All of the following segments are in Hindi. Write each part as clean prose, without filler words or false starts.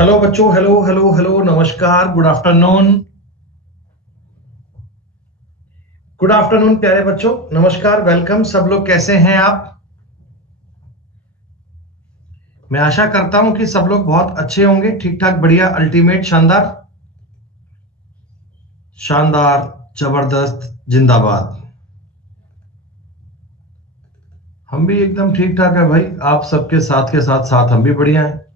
हेलो बच्चों, हेलो हेलो हेलो, नमस्कार, गुड आफ्टरनून। गुड आफ्टरनून प्यारे बच्चों, नमस्कार, वेलकम। सब लोग कैसे हैं आप? मैं आशा करता हूं कि सब लोग बहुत अच्छे होंगे, ठीक ठाक, बढ़िया, अल्टीमेट, शानदार। शानदार, जबरदस्त, जिंदाबाद। हम भी एकदम ठीक ठाक है भाई। आप सबके साथ के साथ साथ हम भी बढ़िया हैं।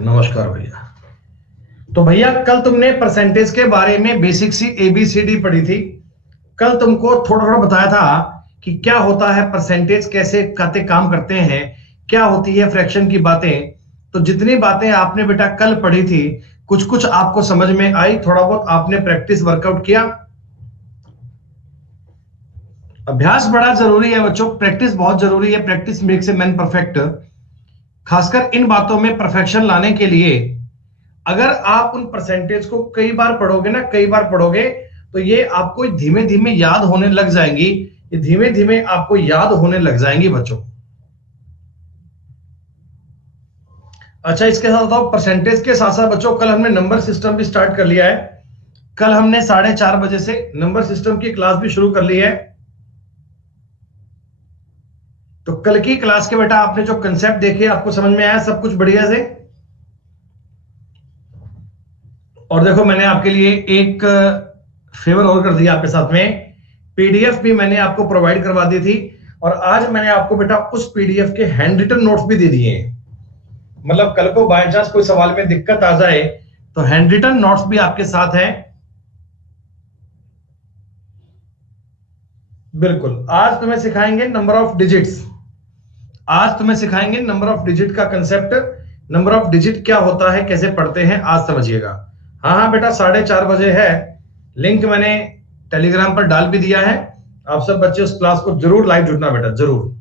नमस्कार भैया। तो भैया, कल तुमने परसेंटेज के बारे में बेसिक सी एबीसीडी पढ़ी थी। कल तुमको थोड़ा थोड़ा बताया था कि क्या होता है परसेंटेज, कैसे खाते काम करते हैं, क्या होती है फ्रैक्शन की बातें। तो जितनी बातें आपने बेटा कल पढ़ी थी, कुछ कुछ आपको समझ में आई, थोड़ा बहुत आपने प्रैक्टिस वर्कआउट किया। अभ्यास बड़ा जरूरी है बच्चों, प्रैक्टिस बहुत जरूरी है। Practice makes a man perfect. खासकर इन बातों में परफेक्शन लाने के लिए अगर आप उन परसेंटेज को कई बार पढ़ोगे ना, कई बार पढ़ोगे, तो ये आपको धीमे धीमे याद होने लग जाएंगी। ये धीमे धीमे आपको याद होने लग जाएंगी बच्चों। अच्छा, इसके साथ बताओ, परसेंटेज के साथ साथ बच्चों कल हमने नंबर सिस्टम भी स्टार्ट कर लिया है। कल हमने 4:30 बजे से नंबर सिस्टम की क्लास भी शुरू कर ली है। तो कल की क्लास के बेटा आपने जो कंसेप्ट देखे, आपको समझ में आया सब कुछ बढ़िया से? और देखो, मैंने आपके लिए एक फेवर और कर दिया आपके साथ में। पीडीएफ भी मैंने आपको प्रोवाइड करवा दी थी, और आज मैंने आपको बेटा उस पीडीएफ के हैंड रिटन नोट्स भी दे दिए हैं। मतलब कल को बाय चांस कोई सवाल में दिक्कत आ जाए तो हैंड रिटन नोट्स भी आपके साथ हैं। बिल्कुल, आज तुम्हें सिखाएंगे नंबर ऑफ डिजिट्स। आज तुम्हें सिखाएंगे नंबर ऑफ डिजिट का कंसेप्ट। नंबर ऑफ डिजिट क्या होता है, कैसे पढ़ते हैं, आज समझिएगा। हाँ हाँ बेटा, 4:30 बजे है। लिंक मैंने टेलीग्राम पर डाल भी दिया है। आप सब बच्चे उस क्लास को जरूर लाइव जुड़ना बेटा, जरूर।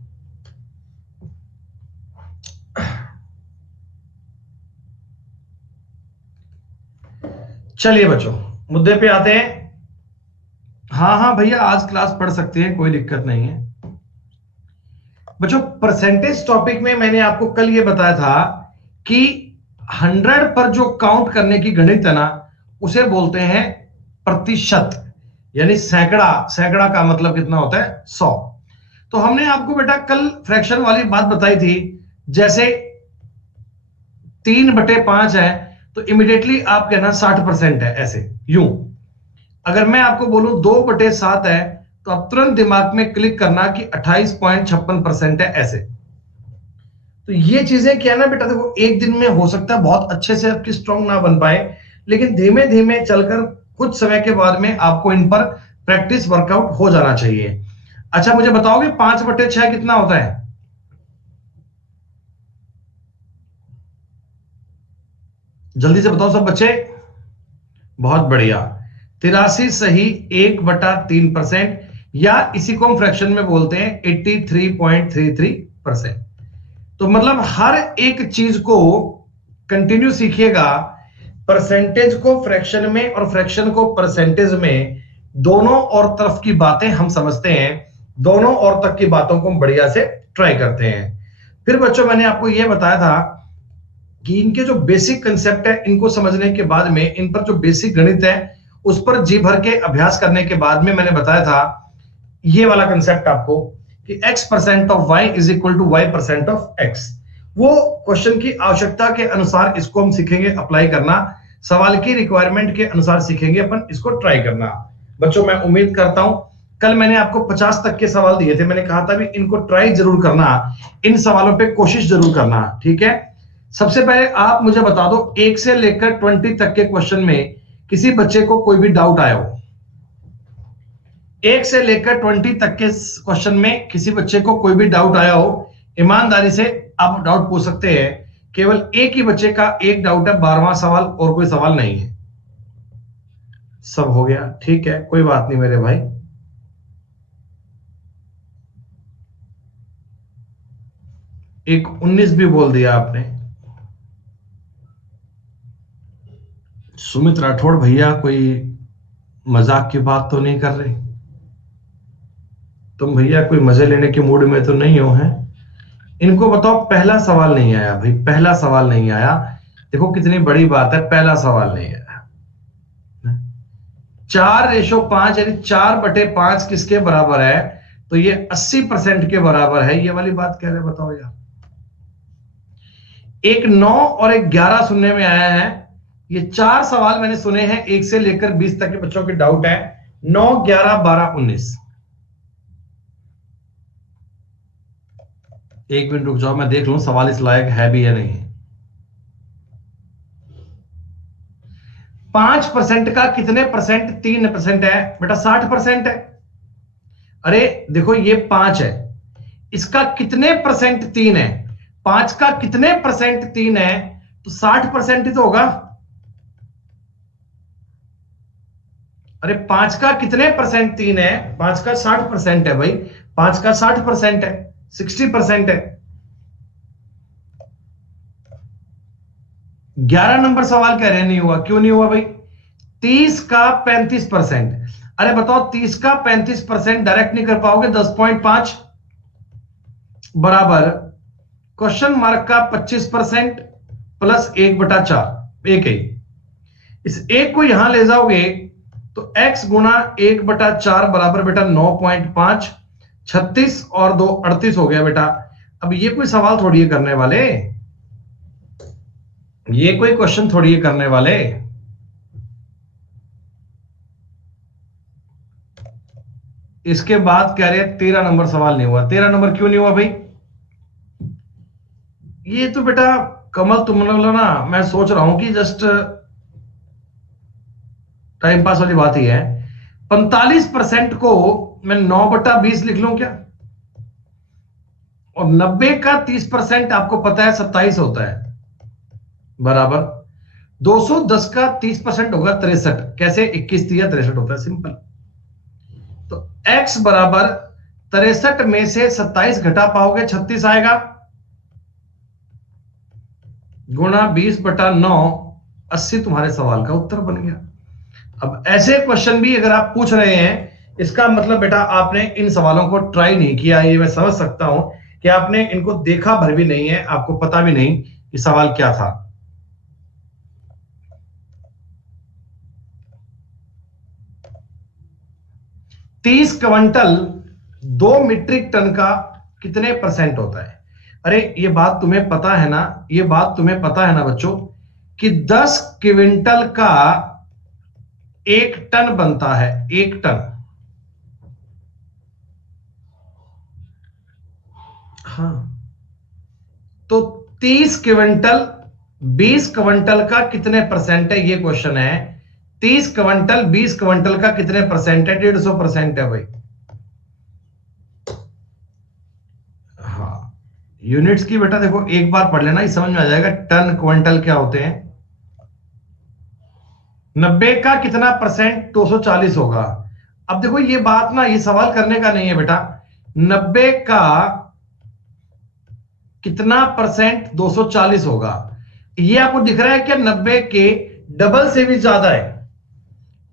चलिए बच्चों, मुद्दे पे आते हैं। हाँ हाँ भैया, आज क्लास पढ़ सकते हैं, कोई दिक्कत नहीं है बच्चों। परसेंटेज टॉपिक में मैंने आपको कल ये बताया था कि 100 पर जो काउंट करने की गणित है ना, उसे बोलते हैं प्रतिशत, यानी सैकड़ा। सैकड़ा का मतलब कितना होता है? 100। तो हमने आपको बेटा कल फ्रैक्शन वाली बात बताई थी। जैसे 3/5 है तो इमिडिएटली आप कहना 60% है, ऐसे यूं। अगर मैं आपको बोलूं 2/7 है तो आप तुरंत दिमाग में क्लिक करना कि 28.56% है, ऐसे। तो ये चीजें क्या है ना बेटा, देखो, एक दिन में हो सकता है बहुत अच्छे से आपकी स्ट्रांग ना बन पाए, लेकिन धीमे धीमे चलकर कुछ समय के बाद में आपको इन पर प्रैक्टिस वर्कआउट हो जाना चाहिए। अच्छा, मुझे बताओगे 5/6 कितना होता है? जल्दी से बताओ सब बच्चे। बहुत बढ़िया, 83 सही, 1/3%, या इसी को हम फ्रैक्शन में बोलते हैं 83.33%। तो मतलब हर एक चीज को कंटिन्यू सीखिएगा। परसेंटेज को फ्रैक्शन में और फ्रैक्शन को परसेंटेज में, दोनों और तरफ की बातें हम समझते हैं। दोनों और तक की बातों को हम बढ़िया से ट्राई करते हैं। फिर बच्चों, मैंने आपको यह बताया था कि इनके जो बेसिक कंसेप्ट है, इनको समझने के बाद में इन पर जो बेसिक गणित है, उस पर जी भर के अभ्यास करने के बाद में मैंने बताया था ये वाला कंसेप्ट आपको कि x% of y is equal to y% of x। वो क्वेश्चन की आवश्यकता के अनुसार इसको हम सीखेंगे अप्लाई करना, सवाल की रिक्वायरमेंट के अनुसार सीखेंगे अपन इसको ट्राई करना। बच्चों, मैं उम्मीद करता हूं, कल मैंने आपको 50 तक के सवाल दिए थे, मैंने कहा था भी इनको ट्राई जरूर करना, इन सवालों पे कोशिश जरूर करना, ठीक है? सबसे पहले आप मुझे बता दो, 1 से लेकर 20 तक के क्वेश्चन में किसी बच्चे को कोई भी डाउट आया हो? 1 से लेकर 20 तक के क्वेश्चन में किसी बच्चे को कोई भी डाउट आया हो, ईमानदारी से आप डाउट पूछ सकते हैं। केवल एक ही बच्चे का एक डाउट है, 12वां सवाल, और कोई सवाल नहीं है। सब हो गया, ठीक है, कोई बात नहीं मेरे भाई। एक 19 भी बोल दिया आपने। सुमित राठौड़ भैया, कोई मजाक की बात तो नहीं कर रहे तुम भैया? कोई मजे लेने के मूड में तो नहीं हो हैं? इनको बताओ, पहला सवाल नहीं आया भाई, पहला सवाल नहीं आया। देखो कितनी बड़ी बात है, पहला सवाल नहीं आया। 4:5 यानी 4/5 किसके बराबर है? तो ये 80% के बराबर है, ये वाली बात कह रहे, बताओ यार। एक 9 और एक 11 सुनने में आया है। ये 4 सवाल मैंने सुने हैं, 1 से लेकर 20 तक के बच्चों के डाउट है। 9, 11, 12, 19। एक मिनट रुक जाओ, मैं देख लूं सवाल इस लायक है भी या नहीं। 5% का कितने परसेंट 3% है बेटा? 60% है। अरे देखो ये 5 है, इसका कितने परसेंट 3 है? 5 का कितने परसेंट 3 है? तो 60% ही तो होगा। अरे 5 का कितने परसेंट 3 है? 5 का 60% है भाई, 5 का 60% है, 60% है। 11 नंबर सवाल कह रहे हैं नहीं हुआ, क्यों नहीं हुआ भाई? 30 का 35%। अरे बताओ 30 का 35% डायरेक्ट नहीं कर पाओगे, 10.5 बराबर क्वेश्चन मार्क का 25% प्लस 1/4, एक है। इस एक को यहां ले जाओगे तो x गुना 1/4 बराबर बेटा 9.5, 36 और 2 38 हो गया बेटा। अब ये कोई सवाल थोड़ी है करने वाले, ये कोई क्वेश्चन थोड़ी है करने वाले। इसके बाद कह रहे हैं 13 नंबर सवाल नहीं हुआ। 13 नंबर क्यों नहीं हुआ भाई? ये तो बेटा कमल तुम लोग ना, मैं सोच रहा हूं कि जस्ट टाइम पास वाली बात ही है। 45% को मैं 9/20 लिख लूं क्या? और 90 का 30% आपको पता है 27 होता है, बराबर 210 का 30% होगा 63। कैसे? 21 दिया 63 होता है, सिंपल। तो x बराबर 63 में से 27 घटा पाओगे 36 आएगा, गुणा 20/9, 80 तुम्हारे सवाल का उत्तर बन गया। अब ऐसे क्वेश्चन भी अगर आप पूछ रहे हैं, इसका मतलब बेटा आपने इन सवालों को ट्राई नहीं किया, ये मैं समझ सकता हूं कि आपने इनको देखा भर भी नहीं है, आपको पता भी नहीं कि सवाल क्या था। तीस क्विंटल 2 मीट्रिक टन का कितने परसेंट होता है? अरे ये बात तुम्हें पता है ना, ये बात तुम्हें पता है ना बच्चों, कि 10 क्विंटल का 1 टन बनता है, 1 टन। हाँ, तो 30 क्विंटल 20 क्विंटल का कितने परसेंट है, ये क्वेश्चन है। 30 क्विंटल 20 क्विंटल का कितने परसेंट है? 150% है भाई। हाँ, यूनिट्स की बेटा देखो एक बार पढ़ लेना, ही समझ में आ जाएगा टन क्विंटल क्या होते हैं। 90 का कितना परसेंट? 240 होगा। अब देखो ये बात ना, ये सवाल करने का नहीं है बेटा। 90 का कितना परसेंट 240 होगा, ये आपको दिख रहा है क्या? 90 के डबल से भी ज्यादा है।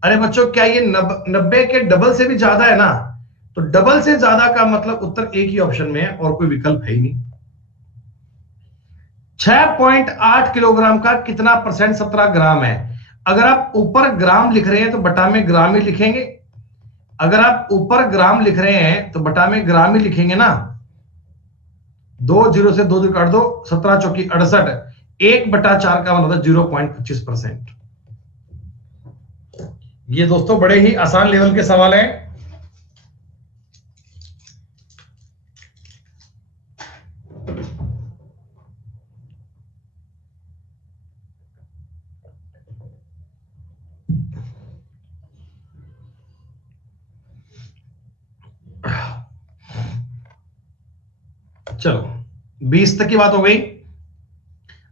अरे बच्चों क्या ये 90 के डबल से भी ज्यादा है ना? तो डबल से ज्यादा का मतलब उत्तर एक ही ऑप्शन में है और कोई विकल्प है ही नहीं। 6.8 किलोग्राम का कितना परसेंट? 17 ग्राम है। अगर आप ऊपर ग्राम लिख रहे हैं तो बटा में ग्राम ही लिखेंगे, अगर आप ऊपर ग्राम लिख रहे हैं तो बटा में ग्राम ही लिखेंगे ना। 2 जीरो से 2 काट दो, 17 चौकी 68, 1/4 का मतलब 0.25%। ये दोस्तों बड़े ही आसान लेवल के सवाल हैं। चलो 20 तक की बात हो गई।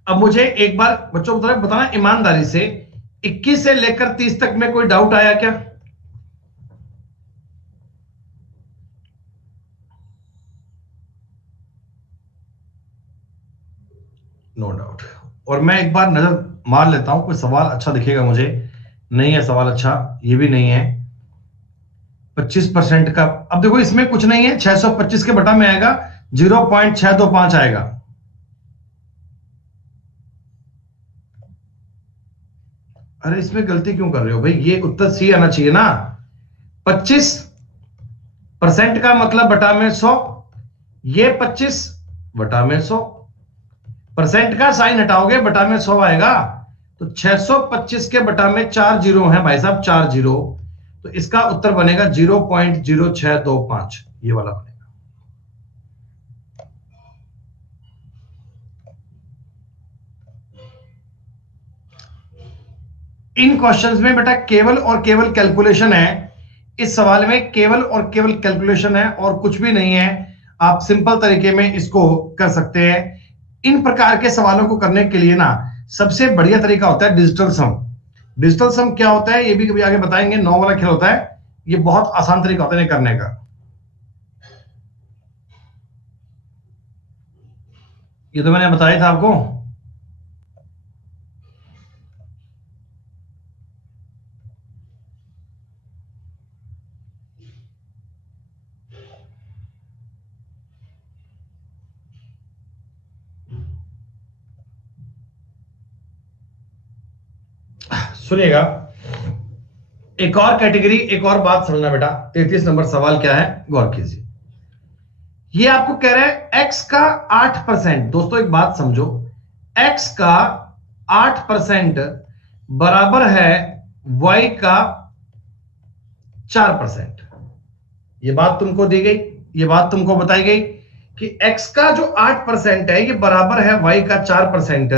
अब मुझे एक बार बच्चों बताना ईमानदारी से, 21 से लेकर 30 तक में कोई डाउट आया क्या? No doubt. और मैं एक बार नजर मार लेता हूं, कोई सवाल अच्छा दिखेगा मुझे। नहीं है सवाल अच्छा, ये भी नहीं है। 25% का, अब देखो इसमें कुछ नहीं है, 625 के बटा में आएगा 0.625 आएगा। अरे इसमें गलती क्यों कर रहे हो भाई, ये उत्तर सी आना चाहिए ना। 25% का मतलब बटा में 100, ये 25 बटा में 100, परसेंट का साइन हटाओगे बटा में 100 आएगा। तो 625 के बटा में 4 जीरो है भाई साहब, 4 जीरो। तो इसका उत्तर बनेगा 0.0625, ये वाला बनेगा। इन क्वेश्चंस में बेटा केवल और केवल कैलकुलेशन है। इस सवाल में केवल और केवल कैलकुलेशन है और कुछ भी नहीं है। आप सिंपल तरीके में इसको कर सकते हैं। इन प्रकार के सवालों को करने के लिए ना सबसे बढ़िया तरीका होता है डिजिटल सम। डिजिटल सम क्या होता है ये भी कभी आगे बताएंगे। 9 वाला खेल होता है, ये बहुत आसान तरीका होता है करने का। ये तो मैंने बताया था आपको। सुनिएगा, एक और कैटेगरी, एक और बात समझना बेटा। 33 नंबर सवाल क्या है, गौर कीजिए। ये आपको कह रहा है x का 8%। दोस्तों एक बात समझो, x का 8% बराबर है y का 4%। ये बात तुमको दी गई, ये बात तुमको बताई गई कि x का जो 8% है ये बराबर है y का 4%।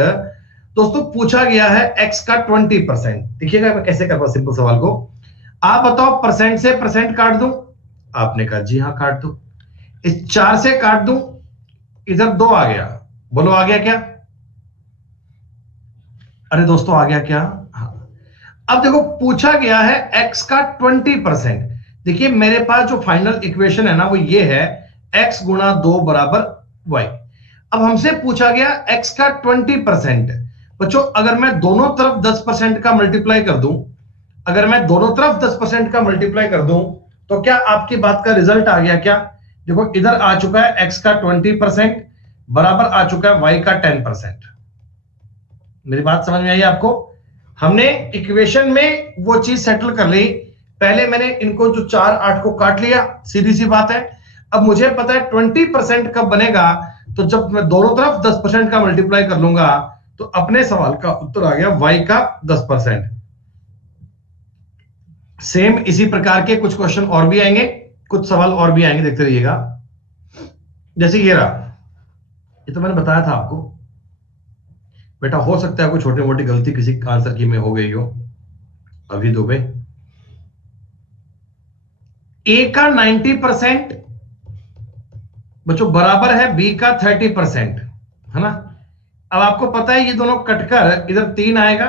दोस्तों पूछा गया है x का 20%। देखिएगा मैं कैसे कर पाऊं सिंपल सवाल को। आप बताओ परसेंट से परसेंट काट दूं? आपने कहा जी हां काट दो। इस 4 से काट दूं, इधर 2 आ गया, बोलो आ गया क्या? अरे दोस्तों आ गया क्या? हाँ। अब देखो पूछा गया है x का 20%। देखिए मेरे पास जो फाइनल इक्वेशन है ना वो ये है, x गुणा 2 बराबर y। अब हमसे पूछा गया x का 20%। बच्चों अगर मैं दोनों तरफ 10% का मल्टीप्लाई कर दूं, अगर मैं दोनों तरफ 10% का मल्टीप्लाई कर दूं तो क्या आपकी बात का रिजल्ट आ गया क्या? देखो इधर आ चुका है x का 20% बराबर आ चुका है y का 10%। मेरी बात समझ में आई आपको? हमने इक्वेशन में वो चीज सेटल कर ली। पहले मैंने इनको जो 4 8 को काट लिया, सीधी सी बात है। अब मुझे पता है 20% कब बनेगा, तो जब मैं दोनों तरफ 10% का मल्टीप्लाई कर लूंगा तो अपने सवाल का उत्तर आ गया y का 10%। सेम इसी प्रकार के कुछ क्वेश्चन और भी आएंगे, कुछ सवाल और भी आएंगे, देखते रहिएगा। जैसे ये रहा, ये तो मैंने बताया था आपको बेटा। हो सकता है कोई छोटी मोटी गलती किसी आंसर की में हो गई हो। अभी दुबे ए का 90% बच्चों बराबर है बी का 30%, है ना? अब आपको पता है ये दोनों कटकर इधर 3 आएगा,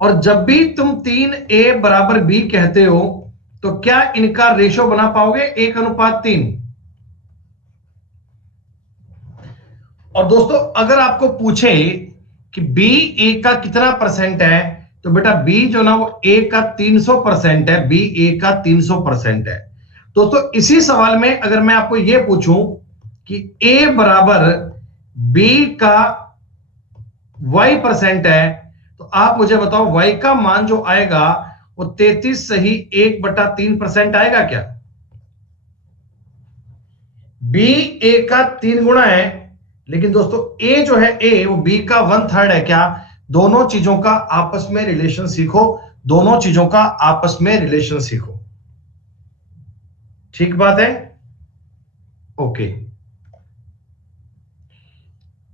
और जब भी तुम 3a बराबर b कहते हो तो क्या इनका रेशो बना पाओगे 1:3? और दोस्तों अगर आपको पूछे कि b a का कितना परसेंट है, तो बेटा b जो ना वो a का 300% है, b a का 300% है। दोस्तों इसी सवाल में अगर मैं आपको यह पूछूं कि a बराबर b का y% है, तो आप मुझे बताओ y का मान जो आएगा वो 33 सही 1/3% आएगा क्या? b a का 3 गुना है, लेकिन दोस्तों a जो है a वो b का 1/3 है क्या? दोनों चीजों का आपस में रिलेशन सीखो, दोनों चीजों का आपस में रिलेशन सीखो। ठीक बात है? ओके।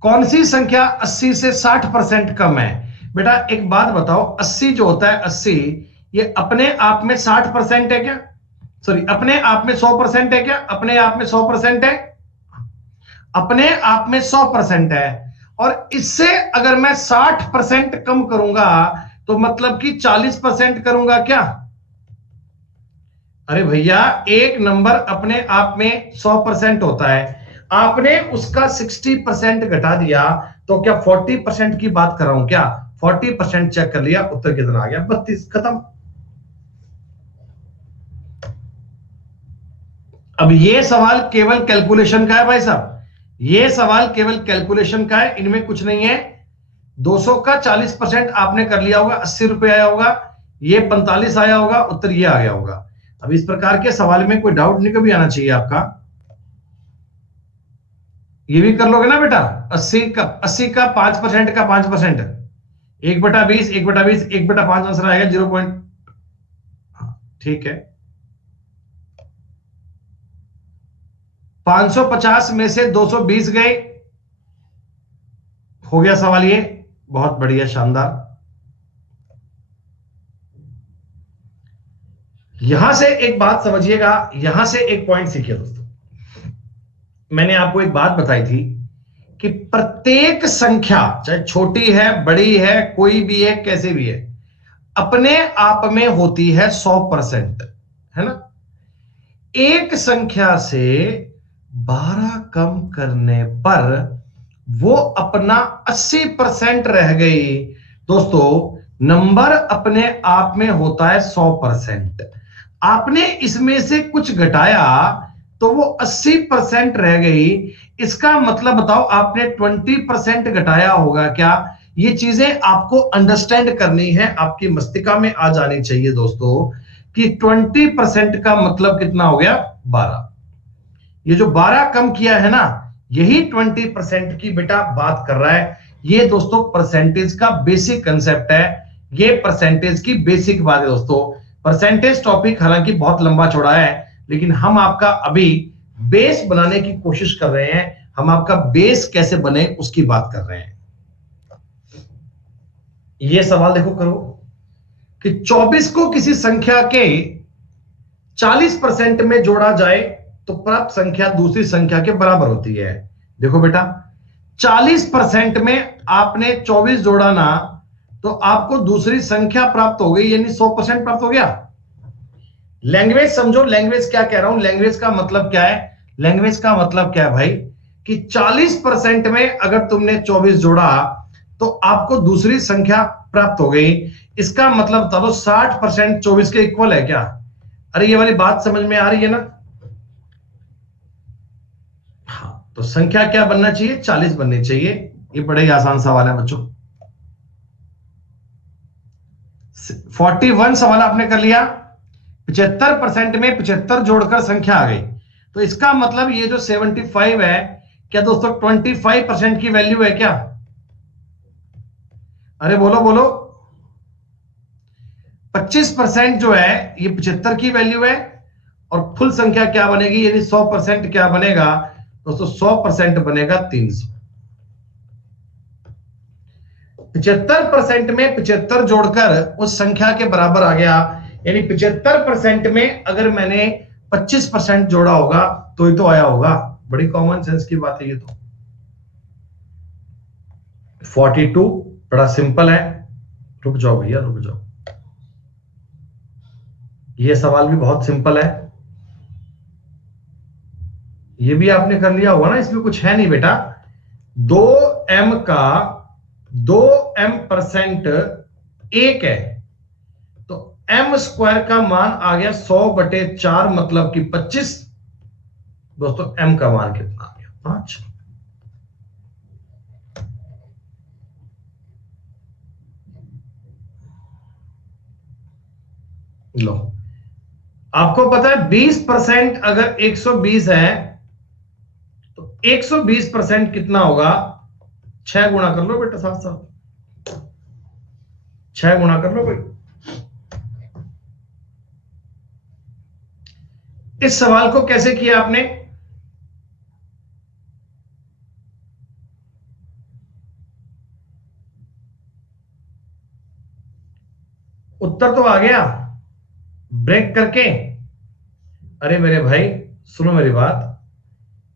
कौन सी संख्या 80 से 60% कम है? बेटा एक बात बताओ, 80 जो होता है 80, ये अपने आप में 60% है क्या? सॉरी, अपने आप में 100% है क्या? अपने आप में 100% है, अपने आप में 100% है। और इससे अगर मैं 60% कम करूंगा तो मतलब कि 40% करूंगा क्या? अरे भैया एक नंबर अपने आप में 100% होता है, आपने उसका 60% घटा दिया तो क्या 40% की बात कर रहा हूं क्या? 40% चेक कर लिया, उत्तर कितना आ गया? 32। खत्म। अब ये सवाल केवल कैलकुलेशन का है भाई साहब, ये सवाल केवल कैलकुलेशन का है, इनमें कुछ नहीं है। 200 का 40% आपने कर लिया होगा, 80 रुपए आया होगा, ये 45 आया होगा, उत्तर ये आ गया होगा। अब इस प्रकार के सवाल में कोई डाउट नहीं कभी आना चाहिए आपका। ये भी कर लोगे ना बेटा, 80 का 5% का 5%, 1/20, 1/20, 1/5 आंसर आएगा 0. ठीक है, 550 में से 220 गए, हो गया सवाल ये। बहुत बढ़िया, शानदार। यहां से एक बात समझिएगा, यहां से एक पॉइंट सीखिए दोस्तों। मैंने आपको एक बात बताई थी कि प्रत्येक संख्या, चाहे छोटी है, बड़ी है, कोई भी है, कैसे भी है, अपने आप में होती है 100%, है ना। एक संख्या से 12 कम करने पर वो अपना 80% रह गई। दोस्तों, नंबर अपने आप में होता है 100%। आपने इसमें से कुछ घटाया तो वो 80% रह गई। इसका मतलब बताओ, आपने 20% घटाया होगा क्या? ये चीजें आपको अंडरस्टैंड करनी है, आपकी मस्तिष्क में आ जानी चाहिए दोस्तों, कि 20% का मतलब कितना हो गया? 12। ये जो 12 कम किया है ना, यही 20% की बेटा बात कर रहा है। ये दोस्तों परसेंटेज का बेसिक कंसेप्ट है, ये परसेंटेज की बेसिक बात है दोस्तों। परसेंटेज टॉपिक हालांकि बहुत लंबा चौड़ा है, लेकिन हम आपका अभी बेस बनाने की कोशिश कर रहे हैं। हम आपका बेस कैसे बने उसकी बात कर रहे हैं। ये सवाल देखो करो कि 24 को किसी संख्या के 40% में जोड़ा जाए तो प्राप्त संख्या दूसरी संख्या के बराबर होती है। देखो बेटा, 40% में आपने 24 जोड़ा ना, तो आपको दूसरी संख्या प्राप्त हो गई, यानी 100% प्राप्त हो गया। लैंग्वेज समझो, लैंग्वेज क्या कह रहा हूं, लैंग्वेज का मतलब क्या है? लैंग्वेज का मतलब क्या है भाई, कि 40% में अगर तुमने 24 जोड़ा तो आपको दूसरी संख्या प्राप्त हो गई। इसका मतलब बता दो, 60% 24 के इक्वल है क्या? अरे ये वाली बात समझ में आ रही है ना? हाँ, तो संख्या क्या बनना चाहिए? 40 बननी चाहिए। ये बड़ा ही आसान सवाल है बच्चों। 41 सवाल आपने कर लिया। 75% में 75 जोड़कर संख्या आ गई, तो इसका मतलब ये जो 75 है, क्या दोस्तों 25% की वैल्यू है क्या? अरे बोलो बोलो। 25% जो है ये 75 की वैल्यू है, और फुल संख्या क्या बनेगी, यानी 100% क्या बनेगा दोस्तों? 100% बनेगा 300। 75% में 75 जोड़कर उस संख्या के बराबर आ गया, यानी 75% में अगर मैंने 25% जोड़ा होगा तो ही तो आया होगा। बड़ी कॉमन सेंस की बात है ये तो। 42 बड़ा सिंपल है। रुक जाओ भैया, रुक जाओ, ये सवाल भी बहुत सिंपल है। ये भी आपने कर लिया होगा ना, इसमें कुछ है नहीं बेटा। 2m का 2m% 1 है, तो m स्क्वायर का मान आ गया 100/4, मतलब कि 25। दोस्तों m का मान कितना आ गया? 5। लो, आपको पता है 20% अगर 120 है तो 120% कितना होगा? 6 गुणा कर लो बेटा, साथ साथ 6 गुणा कर लो भाई। इस सवाल को कैसे किया आपने? उत्तर तो आ गया ब्रेक करके। अरे मेरे भाई सुनो मेरी बात,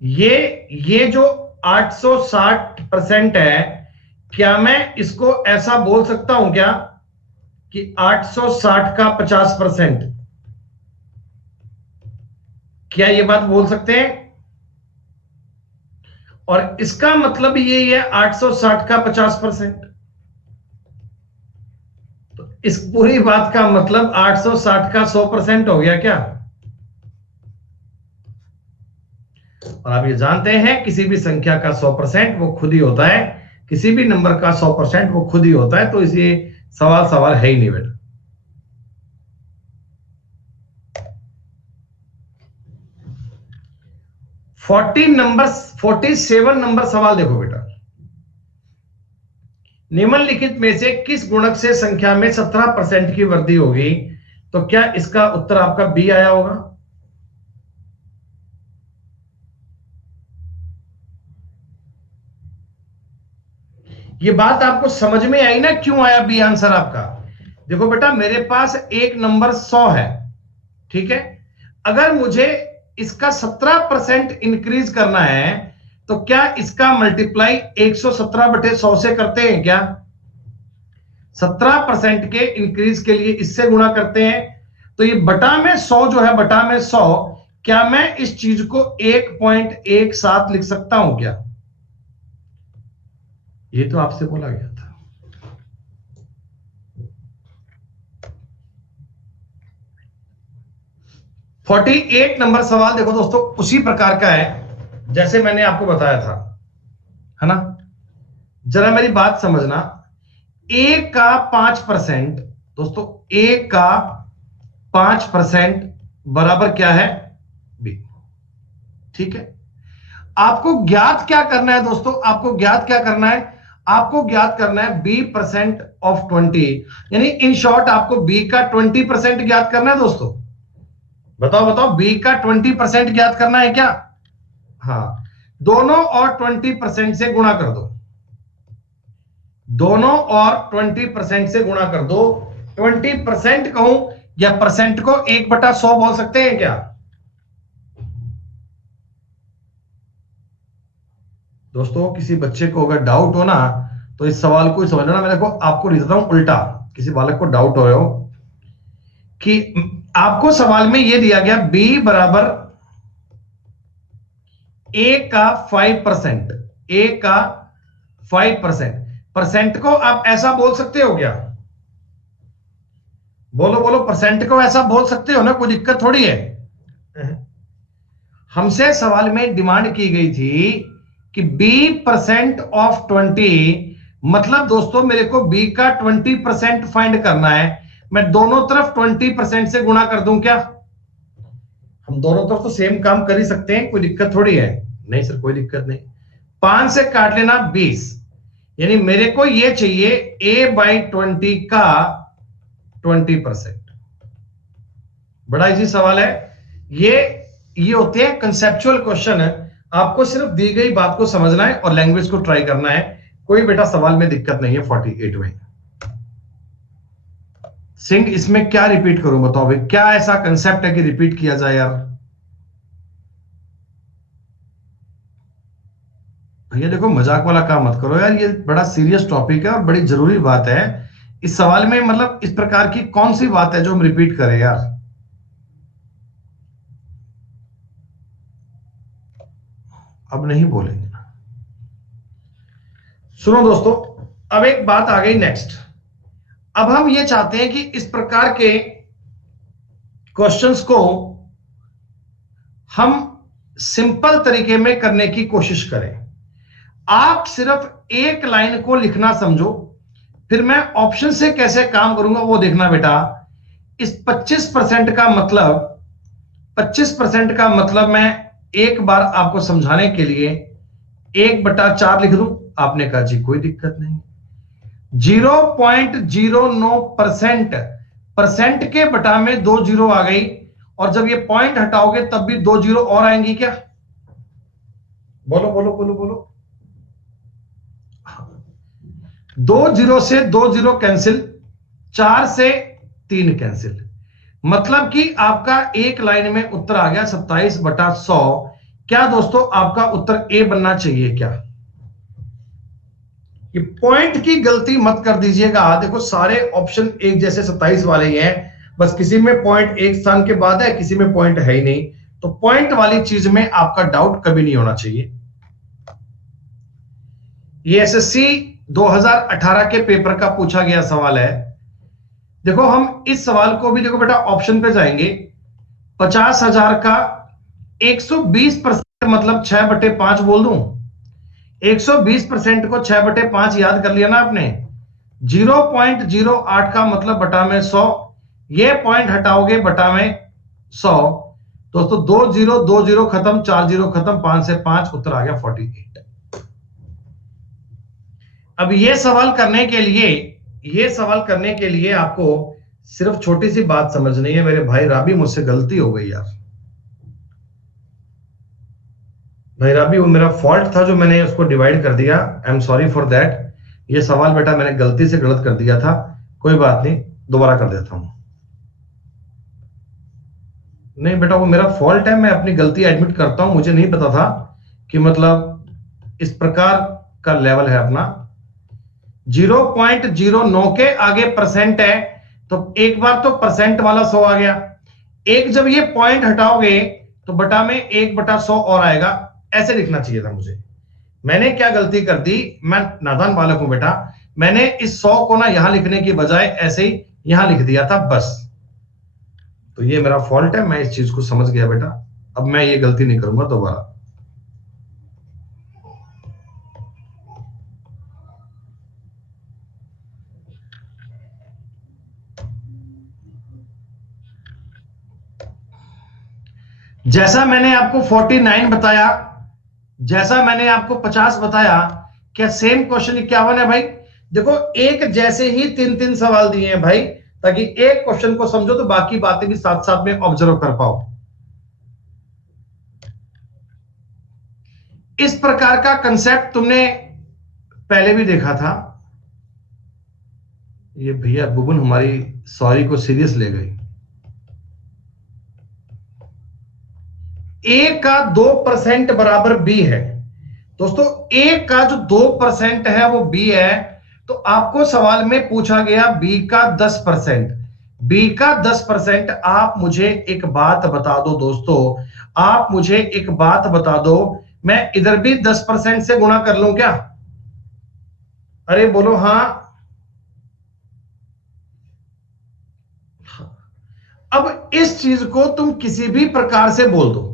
ये जो 860% है, क्या मैं इसको ऐसा बोल सकता हूं क्या कि 860 का 50%? क्या ये बात बोल सकते हैं? और इसका मतलब यही है 860 का 50%। तो इस पूरी बात का मतलब 860 का 100% हो गया क्या? और आप ये जानते हैं किसी भी संख्या का 100% वो खुद ही होता है, किसी भी नंबर का 100% वो खुद ही होता है, तो इसे सवाल है ही नहीं बेटा। 47 नंबर सवाल देखो बेटा। निम्नलिखित में से किस गुणक से संख्या में 17% की वृद्धि होगी? तो क्या इसका उत्तर आपका बी आया होगा? ये बात आपको समझ में आई ना, क्यों आया बी आंसर आपका? देखो बेटा, मेरे पास एक नंबर 100 है, ठीक है। अगर मुझे इसका 17% इंक्रीज करना है तो क्या इसका मल्टीप्लाई 117/100 से करते हैं क्या? 17% के इंक्रीज के लिए इससे गुणा करते हैं। तो ये बटा में 100 जो है, बटा में 100, क्या मैं इस चीज को 1.17 लिख सकता हूं क्या? ये तो आपसे बोला गया था। फोर्टी 48 नंबर सवाल देखो दोस्तों, उसी प्रकार का है जैसे मैंने आपको बताया था, है ना। जरा मेरी बात समझना। ए का 5%, दोस्तों ए का 5% बराबर क्या है? बी, ठीक है। आपको ज्ञात क्या करना है दोस्तों? आपको ज्ञात क्या करना है? आपको ज्ञात करना है b% ऑफ 20, यानी इन शॉर्ट आपको b का 20% ज्ञात करना है दोस्तों। बताओ बताओ, b का 20% ज्ञात करना है क्या? हाँ, दोनों और 20% से गुणा कर दो, दोनों और 20% से गुणा कर दो। 20% कहूं या परसेंट को 1/100 बोल सकते हैं क्या? दोस्तों किसी बच्चे को अगर डाउट हो ना तो इस सवाल को समझ लेना। मैं देखो आपको लिख देता हूं उल्टा, किसी बालक को डाउट हो कि आपको सवाल में यह दिया गया b बराबर a का 5%, a का 5%, परसेंट को आप ऐसा बोल सकते हो क्या? बोलो बोलो, परसेंट को ऐसा बोल सकते हो ना, कोई दिक्कत थोड़ी है। हमसे सवाल में डिमांड की गई थी कि b% ऑफ 20, मतलब दोस्तों मेरे को b का 20% फाइंड करना है। मैं दोनों तरफ 20% से गुणा कर दूं क्या? हम दोनों तरफ तो सेम काम कर ही सकते हैं, कोई दिक्कत थोड़ी है। नहीं सर कोई दिक्कत नहीं। 5 से काट लेना 20, यानी मेरे को ये चाहिए a/20 का 20%। बड़ा इजी सवाल है ये होते हैं कंसेप्चुअल क्वेश्चन है। आपको सिर्फ दी गई बात को समझना है और लैंग्वेज को ट्राई करना है। कोई बेटा सवाल में दिक्कत नहीं है। 48 में सिंह, इसमें क्या रिपीट करूं बताओ भाई, क्या ऐसा कंसेप्ट है कि रिपीट किया जाए यार? भैया देखो मजाक वाला काम मत करो यार, ये बड़ा सीरियस टॉपिक है और बड़ी जरूरी बात है। इस सवाल में मतलब इस प्रकार की कौन सी बात है जो हम रिपीट करें यार? अब नहीं बोलेंगे। सुनो दोस्तों, अब एक बात आ गई नेक्स्ट। अब हम ये चाहते हैं कि इस प्रकार के क्वेश्चंस को हम सिंपल तरीके में करने की कोशिश करें। आप सिर्फ एक लाइन को लिखना समझो, फिर मैं ऑप्शन से कैसे काम करूंगा वो देखना बेटा। इस 25% का मतलब 25% का मतलब मैं एक बार आपको समझाने के लिए 1/4 लिख दूं। आपने कहा जी कोई दिक्कत नहीं। 0.09% परसेंट के बटा में 2 जीरो आ गई, और जब ये पॉइंट हटाओगे तब भी 2 जीरो और आएंगी क्या? बोलो बोलो बोलो बोलो। 2 जीरो से 2 जीरो कैंसिल, 4 से 3 कैंसिल, मतलब कि आपका एक लाइन में उत्तर आ गया 27/100। क्या दोस्तों आपका उत्तर ए बनना चाहिए क्या? ये पॉइंट की गलती मत कर दीजिएगा। देखो सारे ऑप्शन एक जैसे 27 वाले ही हैं, बस किसी में पॉइंट एक स्थान के बाद है, किसी में पॉइंट है ही नहीं। तो पॉइंट वाली चीज में आपका डाउट कभी नहीं होना चाहिए। ये एसएससी 2018 के पेपर का पूछा गया सवाल है। देखो हम इस सवाल को भी देखो बेटा ऑप्शन पे जाएंगे। 50,000 का 120% मतलब 6/5 बोल दूं। 120% को 6/5 याद कर लिया ना आपने। 0.08 का मतलब बटा में 100, ये पॉइंट हटाओगे बटा में 100। दोस्तों 2 0 खत्म, 4 0 खत्म, 5 से 5 उत्तर आ गया 48। अब ये सवाल करने के लिए आपको सिर्फ छोटी सी बात समझनी है। मेरे भाई राबी, मुझसे गलती हो गई यार। भाई राबी, वो मेरा फॉल्ट था जो मैंने उसको डिवाइड कर दिया। I am sorry for that. ये सवाल बेटा मैंने गलती से गलत कर दिया था, कोई बात नहीं, दोबारा कर देता हूं। नहीं बेटा, वो मेरा फॉल्ट है, मैं अपनी गलती एडमिट करता हूं। मुझे नहीं पता था कि मतलब इस प्रकार का लेवल है अपना। 0.09 के आगे परसेंट है, तो एक बार तो परसेंट वाला 100 आ गया। एक जब ये पॉइंट हटाओगे तो बटा में 1/100 और आएगा। ऐसे लिखना चाहिए था मुझे। मैंने क्या गलती कर दी, मैं नादान बालक हूं बेटा। मैंने इस 100 को ना यहां लिखने की बजाय ऐसे ही यहां लिख दिया था बस। तो ये मेरा फॉल्ट है, मैं इस चीज को समझ गया बेटा। अब मैं ये गलती नहीं करूंगा दोबारा। जैसा मैंने आपको 49 बताया, जैसा मैंने आपको 50 बताया, क्या सेम क्वेश्चन 51 है भाई? देखो, एक जैसे ही 3-3 सवाल दिए हैं भाई, ताकि एक क्वेश्चन को समझो तो बाकी बातें भी साथ साथ में ऑब्जर्व कर पाओ। इस प्रकार का कंसेप्ट तुमने पहले भी देखा था। ये भैया बुबुन हमारी सॉरी को सीरियस ले गई। ए का 2% बराबर बी है। दोस्तों, ए का जो 2% है वो बी है। तो आपको सवाल में पूछा गया बी का 10%। बी का 10%। आप मुझे एक बात बता दो दोस्तों, आप मुझे एक बात बता दो, मैं इधर भी 10% से गुणा कर लूं क्या? अरे बोलो हां। अब इस चीज को तुम किसी भी प्रकार से बोल दो।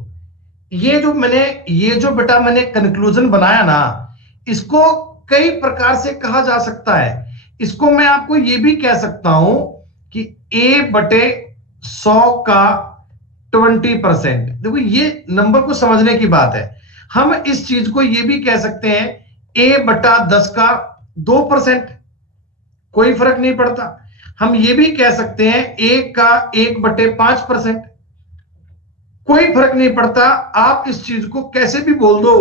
ये जो बेटा मैंने कंक्लूजन बनाया ना, इसको कई प्रकार से कहा जा सकता है। इसको मैं आपको ये भी कह सकता हूं कि A/100 का 20%। देखो, ये नंबर को समझने की बात है। हम इस चीज को ये भी कह सकते हैं A/10 का 2%, कोई फर्क नहीं पड़ता। हम ये भी कह सकते हैं A का 1/5%, कोई फर्क नहीं पड़ता। आप इस चीज को कैसे भी बोल दो,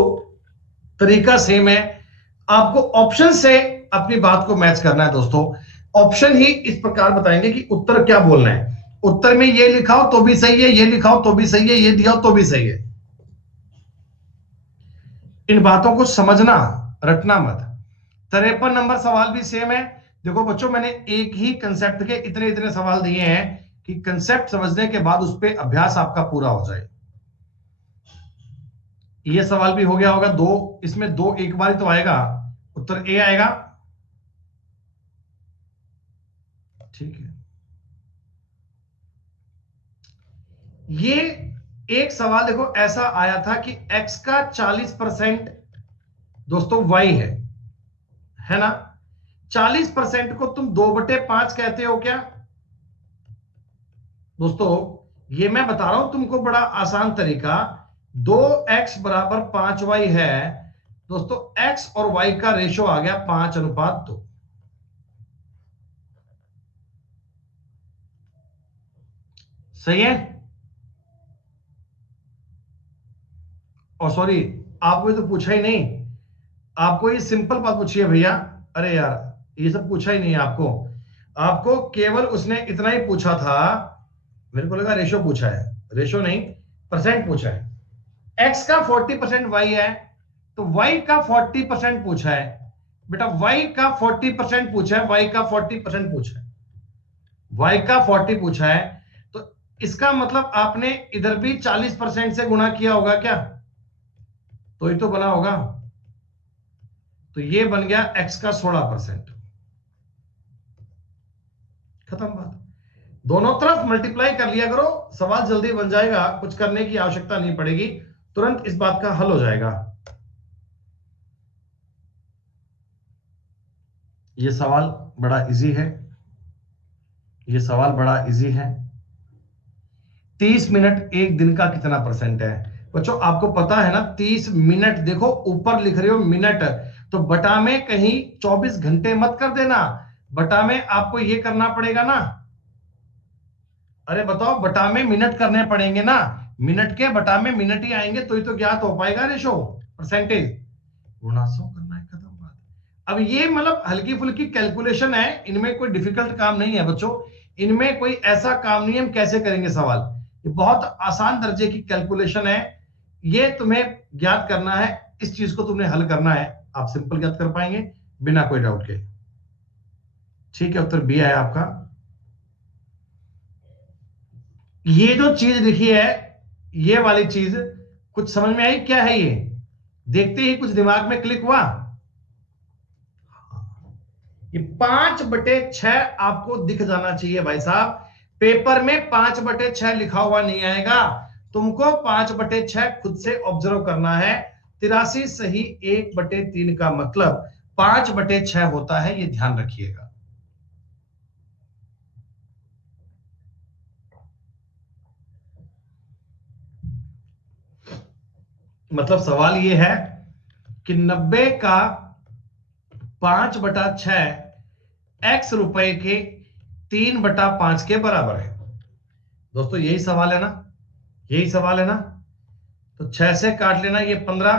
तरीका सेम है। आपको ऑप्शन से अपनी बात को मैच करना है दोस्तों। ऑप्शन ही इस प्रकार बताएंगे कि उत्तर क्या बोलना है। उत्तर में ये लिखाओ तो भी सही है, ये लिखाओ तो भी सही है, ये दिया तो भी सही है। इन बातों को समझना, रटना मत। 53 नंबर सवाल भी सेम है। देखो बच्चों, मैंने एक ही कंसेप्ट के इतने इतने सवाल दिए हैं कि कंसेप्ट समझने के बाद उस पर अभ्यास आपका पूरा हो जाए। ये सवाल भी हो गया होगा। दो, इसमें दो एक बार ही तो आएगा, उत्तर ए आएगा। ठीक है। ये एक सवाल देखो ऐसा आया था कि x का 40% दोस्तों y है ना? 40% को तुम 2/5 कहते हो क्या? दोस्तों, ये मैं बता रहा हूं तुमको बड़ा आसान तरीका। 2x बराबर 5y है। दोस्तों, x और y का रेशो आ गया 5:2। सही है? और सॉरी, आपको ये तो पूछा ही नहीं। आपको ये सिंपल बात पूछी है भैया। अरे यार, ये सब पूछा ही नहीं है आपको। आपको केवल उसने इतना ही पूछा था, मेरे को लगा रेशो पूछा है। रेशो नहीं, परसेंट पूछा है। x का 40% y है, तो y का 40% पूछा है। बेटा, y का 40% पूछा है, y का 40% पूछा है, y का 40 पूछा है। तो इसका मतलब आपने इधर भी 40% से गुणा किया होगा क्या? तो ही तो बना होगा। तो ये बन गया x का 16%। खत्म बात। दोनों तरफ मल्टीप्लाई कर लिया करो, सवाल जल्दी बन जाएगा, कुछ करने की आवश्यकता नहीं पड़ेगी। तुरंत इस बात का हल हो जाएगा। ये सवाल बड़ा इजी है, ये सवाल बड़ा इजी है। 30 मिनट एक दिन का कितना परसेंट है बच्चों? आपको पता है ना 30 मिनट, देखो ऊपर लिख रहे हो मिनट, तो बटा में कहीं 24 घंटे मत कर देना, बटा में आपको ये करना पड़ेगा ना। अरे बताओ, बटा में मिनट करने पड़ेंगे ना, मिनट के बटा में मिनट ही आएंगे तो ही तो ज्ञात हो पाएगा रेशो, परसेंटेज। गुणा 100 करना है, खत्म बात। अब ये मतलब हल्की फुल्की कैलकुलेशन है, इनमें कोई डिफिकल्ट काम नहीं है बच्चों, इनमें कोई ऐसा काम नहीं है हम कैसे करेंगे सवाल, ये बहुत आसान दर्जे की कैलकुलेशन है। ये तुम्हें ज्ञात करना है, इस चीज को तुमने हल करना है, आप सिंपल ज्ञात कर पाएंगे बिना कोई डाउट के। ठीक है, उत्तर बी है आपका। ये जो चीज लिखी है, ये वाली चीज कुछ समझ में आई क्या है? ये देखते ही कुछ दिमाग में क्लिक हुआ? ये 5/6 आपको दिख जाना चाहिए भाई साहब, पेपर में 5/6 लिखा हुआ नहीं आएगा, तुमको 5/6 खुद से ऑब्जर्व करना है। 83 सही 1/3 का मतलब 5/6 होता है, ये ध्यान रखिएगा। मतलब सवाल ये है कि 90 का 5/6 x रुपए के 3/5 के बराबर है। दोस्तों यही सवाल है ना, यही सवाल है ना। तो 6 से काट लेना ये 15,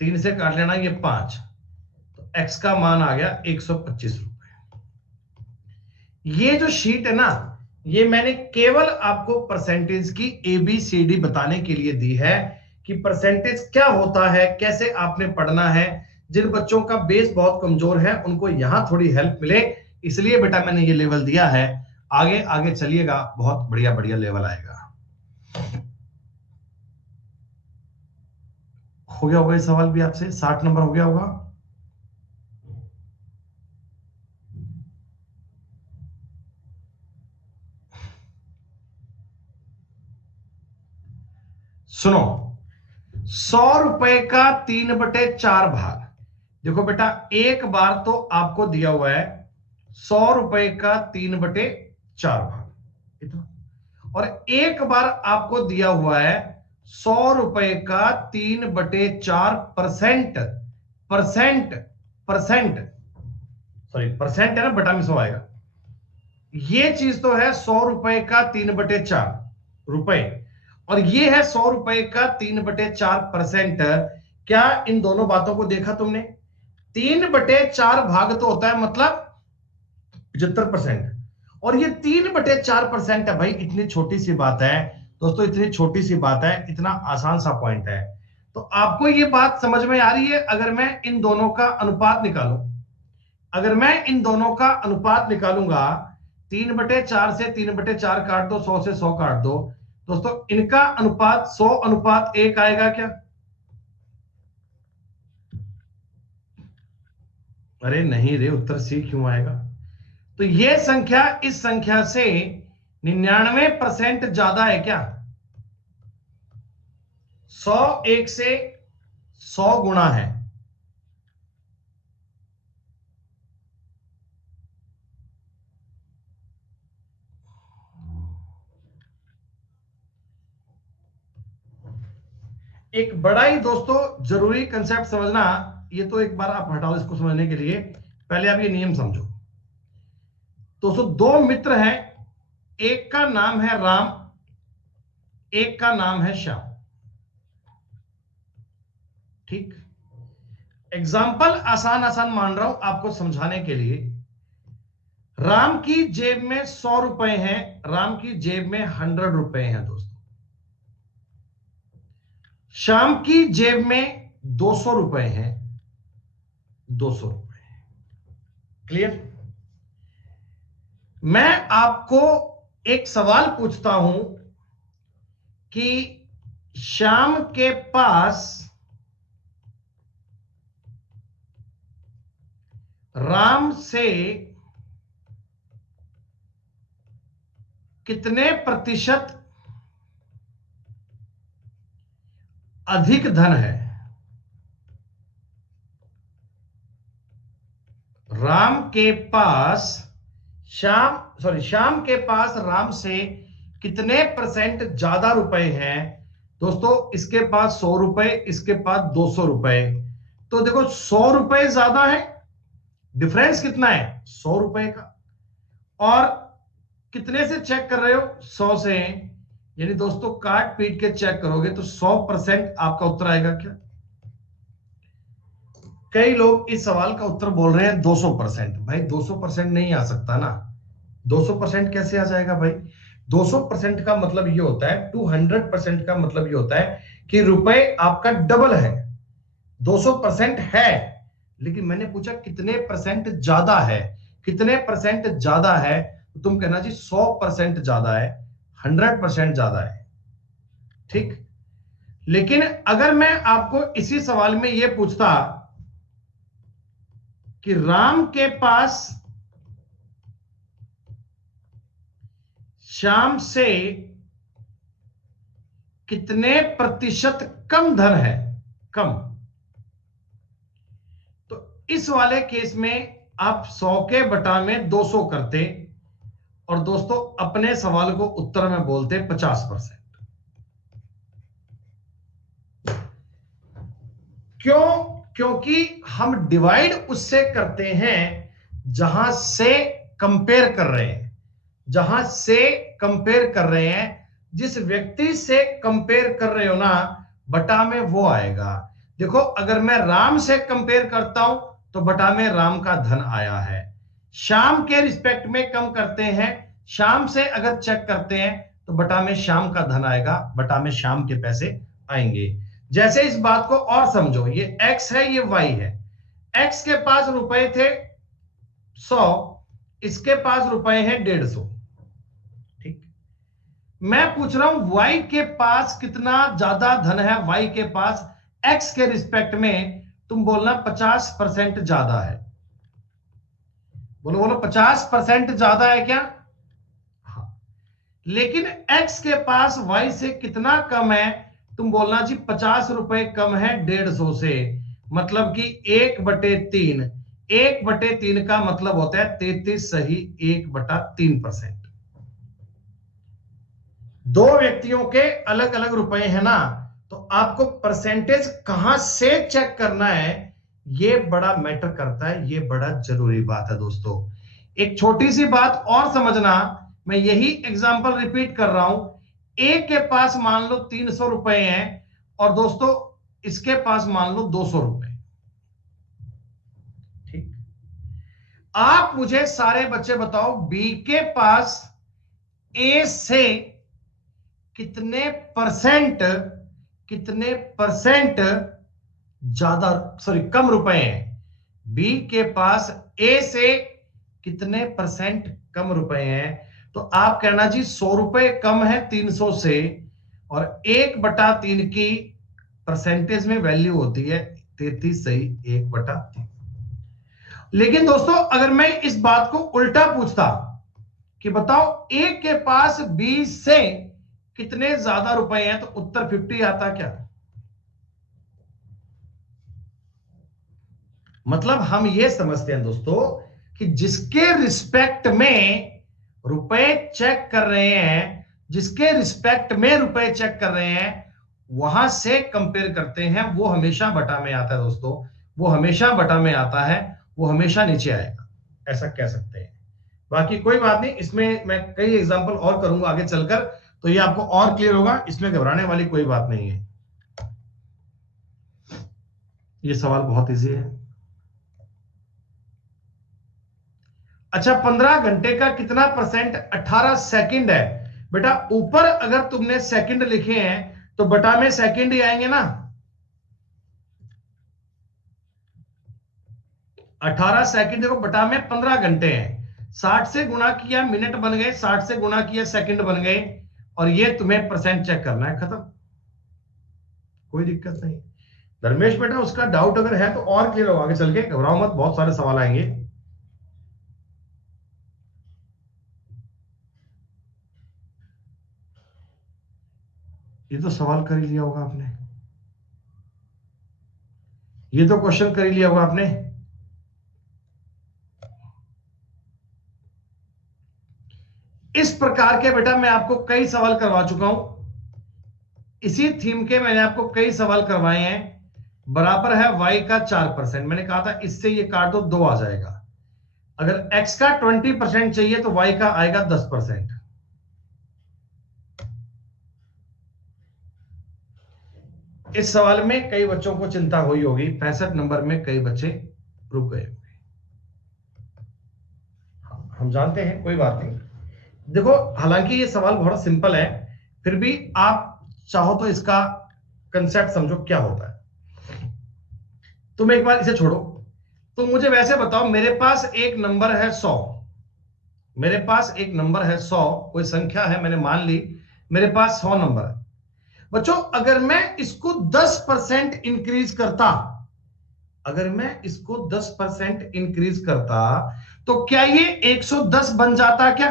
3 से काट लेना ये 5, तो x का मान आ गया 125 रुपए। ये जो शीट है ना, ये मैंने केवल आपको परसेंटेज की ABCD बताने के लिए दी है कि परसेंटेज क्या होता है, कैसे आपने पढ़ना है। जिन बच्चों का बेस बहुत कमजोर है उनको यहां थोड़ी हेल्प मिले, इसलिए बेटा मैंने ये लेवल दिया है। आगे आगे चलिएगा, बहुत बढ़िया बढ़िया लेवल आएगा। हो गया होगा ये सवाल भी आपसे, 60 नंबर हो गया होगा। सुनो, 100 रुपए का 3/4 भाग, देखो बेटा एक बार तो आपको दिया हुआ है 100 रुपए का 3/4 भाग इतना, और एक बार आपको दिया हुआ है 100 रुपए का 3/4 परसेंट, परसेंट, सॉरी परसेंट है ना, बटा में 100 आएगा। ये चीज तो है 100 रुपए का 3/4 रुपए, और ये है 100 रुपए का 3/4 क्या इन दोनों बातों को देखा तुमने? 3/4 भाग तो होता है मतलब 75%, और ये 3/4 है भाई, इतनी छोटी सी बात है दोस्तों, इतनी छोटी सी बात है, इतना आसान सा पॉइंट है। तो आपको ये बात समझ में आ रही है? अगर मैं इन दोनों का अनुपात निकालूं, अगर मैं इन दोनों का अनुपात निकालूंगा, 3/4 से 3/4 काट दो, 100 से 100 काट दो, दोस्तों इनका अनुपात 100:1 आएगा क्या? अरे नहीं रे, उत्तर सी क्यों आएगा? तो यह संख्या इस संख्या से 99% ज्यादा है क्या? 100 1 से 100 गुणा है, एक बड़ा ही दोस्तों जरूरी कंसेप्ट समझना। ये तो एक बार आप हटाओ इसको समझने के लिए, पहले आप ये नियम समझो। दोस्तों दो मित्र हैं, एक का नाम है राम, एक का नाम है श्याम। ठीक, एग्जाम्पल आसान आसान मान रहा हूं आपको समझाने के लिए। राम की जेब में 100 रुपए हैं, राम की जेब में 100 रुपए हैं दोस्तों। श्याम की जेब में 200 रुपए हैं, 200 रुपए। क्लियर? मैं आपको एक सवाल पूछता हूं कि श्याम के पास राम से कितने प्रतिशत अधिक धन है, राम के पास श्याम के पास राम से कितने परसेंट ज्यादा रुपए हैं? दोस्तों इसके पास 100 रुपए, इसके पास 200 रुपए। तो देखो 100 रुपए ज्यादा है, डिफरेंस कितना है? 100 रुपए का। और कितने से चेक कर रहे हो? 100 से। यानी दोस्तों काट पीट के चेक करोगे तो 100% आपका उत्तर आएगा क्या? कई लोग इस सवाल का उत्तर बोल रहे हैं 200%। भाई 200% नहीं आ सकता ना। 200% कैसे आ जाएगा भाई? 200% का मतलब ये होता है, 200% का मतलब ये होता है कि रुपए आपका डबल है। 200% है, लेकिन मैंने पूछा कितने परसेंट ज्यादा है। कितने परसेंट ज्यादा है? तो तुम कहना जी 100% ज्यादा है, 100% ज्यादा है। ठीक। लेकिन अगर मैं आपको इसी सवाल में यह पूछता कि राम के पास श्याम से कितने प्रतिशत कम धन है, कम, तो इस वाले केस में आप 100 के बटा में 200 करते और दोस्तों अपने सवाल को उत्तर में बोलते 50%। क्यों? क्योंकि हम डिवाइड उससे करते हैं जहां से कंपेयर कर रहे हैं, जहां से कंपेयर कर रहे हैं, जिस व्यक्ति से कंपेयर कर रहे हो ना, बटा में वो आएगा। देखो अगर मैं राम से कंपेयर करता हूं तो बटा में राम का धन आया है। श्याम के रिस्पेक्ट में कम करते हैं, श्याम से अगर चेक करते हैं तो बटा में श्याम का धन आएगा, बटा में श्याम के पैसे आएंगे। जैसे इस बात को और समझो, ये x है, ये y है। x के पास रुपए थे 100, इसके पास रुपए हैं 150। ठीक। मैं पूछ रहा हूं y के पास कितना ज्यादा धन है? y के पास x के रिस्पेक्ट में तुम बोलना 50% ज्यादा है। बोलो बोलो, 50% ज्यादा है क्या? हाँ। लेकिन x के पास y से कितना कम है? तुम बोलना जी 50 रुपए कम है 150 से। मतलब कि 1/3। 1/3 का मतलब होता है 33 सही 1/3%। दो व्यक्तियों के अलग अलग रुपए है ना, तो आपको परसेंटेज कहां से चेक करना है, ये बड़ा मैटर करता है, ये बड़ा जरूरी बात है दोस्तों। एक छोटी सी बात और समझना, मैं यही एग्जांपल रिपीट कर रहा हूं। ए के पास मान लो 300 रुपए हैं और दोस्तों इसके पास मान लो 200 रुपए। ठीक। आप मुझे सारे बच्चे बताओ, बी के पास ए से कितने परसेंट, कितने परसेंट ज्यादा, सॉरी कम रुपए हैं? बी के पास ए से कितने परसेंट कम रुपए हैं? तो आप कहना जी 100 रुपए कम है 300 से, और 1/3 की परसेंटेज में वैल्यू होती है 33 सही 1/3। लेकिन दोस्तों अगर मैं इस बात को उल्टा पूछता कि बताओ ए के पास बी से कितने ज्यादा रुपए हैं, तो उत्तर 50 आता क्या? मतलब हम ये समझते हैं दोस्तों कि जिसके रिस्पेक्ट में रुपए चेक कर रहे हैं, जिसके रिस्पेक्ट में रुपए चेक कर रहे हैं, वहां से कंपेयर करते हैं, वो हमेशा बटा में आता है दोस्तों। वो हमेशा बटा में आता है, वो हमेशा नीचे आएगा, ऐसा कह सकते हैं। बाकी कोई बात नहीं, इसमें मैं कई एग्जांपल और करूंगा आगे चलकर, तो ये आपको और क्लियर होगा, इसमें घबराने वाली कोई बात नहीं है। ये सवाल बहुत इजी है। अच्छा, 15 घंटे का कितना परसेंट 18 सेकंड है? बेटा ऊपर अगर तुमने सेकंड लिखे हैं तो बटा में सेकंड ही आएंगे ना। 18 सेकंड देखो बटा में 15 घंटे हैं, 60 से गुणा किया मिनट बन गए, 60 से गुणा किया सेकंड बन गए, और ये तुम्हें परसेंट चेक करना है, खत्म, कोई दिक्कत नहीं। धर्मेश बेटा उसका डाउट अगर है तो और क्लियर हो आगे चल के, घबराओ मत, बहुत सारे सवाल आएंगे। ये तो सवाल कर ही लिया होगा आपने। ये तो क्वेश्चन कर ही लिया होगा आपने। इस प्रकार के बेटा मैं आपको कई सवाल करवा चुका हूं, इसी थीम के मैंने आपको कई सवाल करवाए हैं। बराबर है y का 4%, मैंने कहा था इससे ये काट दो 2 आ जाएगा। अगर x का 20% चाहिए तो y का आएगा 10%। इस सवाल में कई बच्चों को चिंता हुई होगी, 65 नंबर में कई बच्चे रुक गए होंगे। हम जानते हैं, कोई बात नहीं। देखो, हालांकि ये सवाल बहुत सिंपल है, फिर भी आप चाहो तो इसका कंसेप्ट समझो क्या होता है। तुम एक बार इसे छोड़ो, तो मुझे वैसे बताओ, मेरे पास एक नंबर है 100, मेरे पास एक नंबर है 100, कोई संख्या है, मैंने मान ली मेरे पास 100 नंबर है। बच्चों, अगर मैं इसको 10% इंक्रीज करता, अगर मैं इसको 10% इंक्रीज करता, तो क्या ये 110 बन जाता क्या?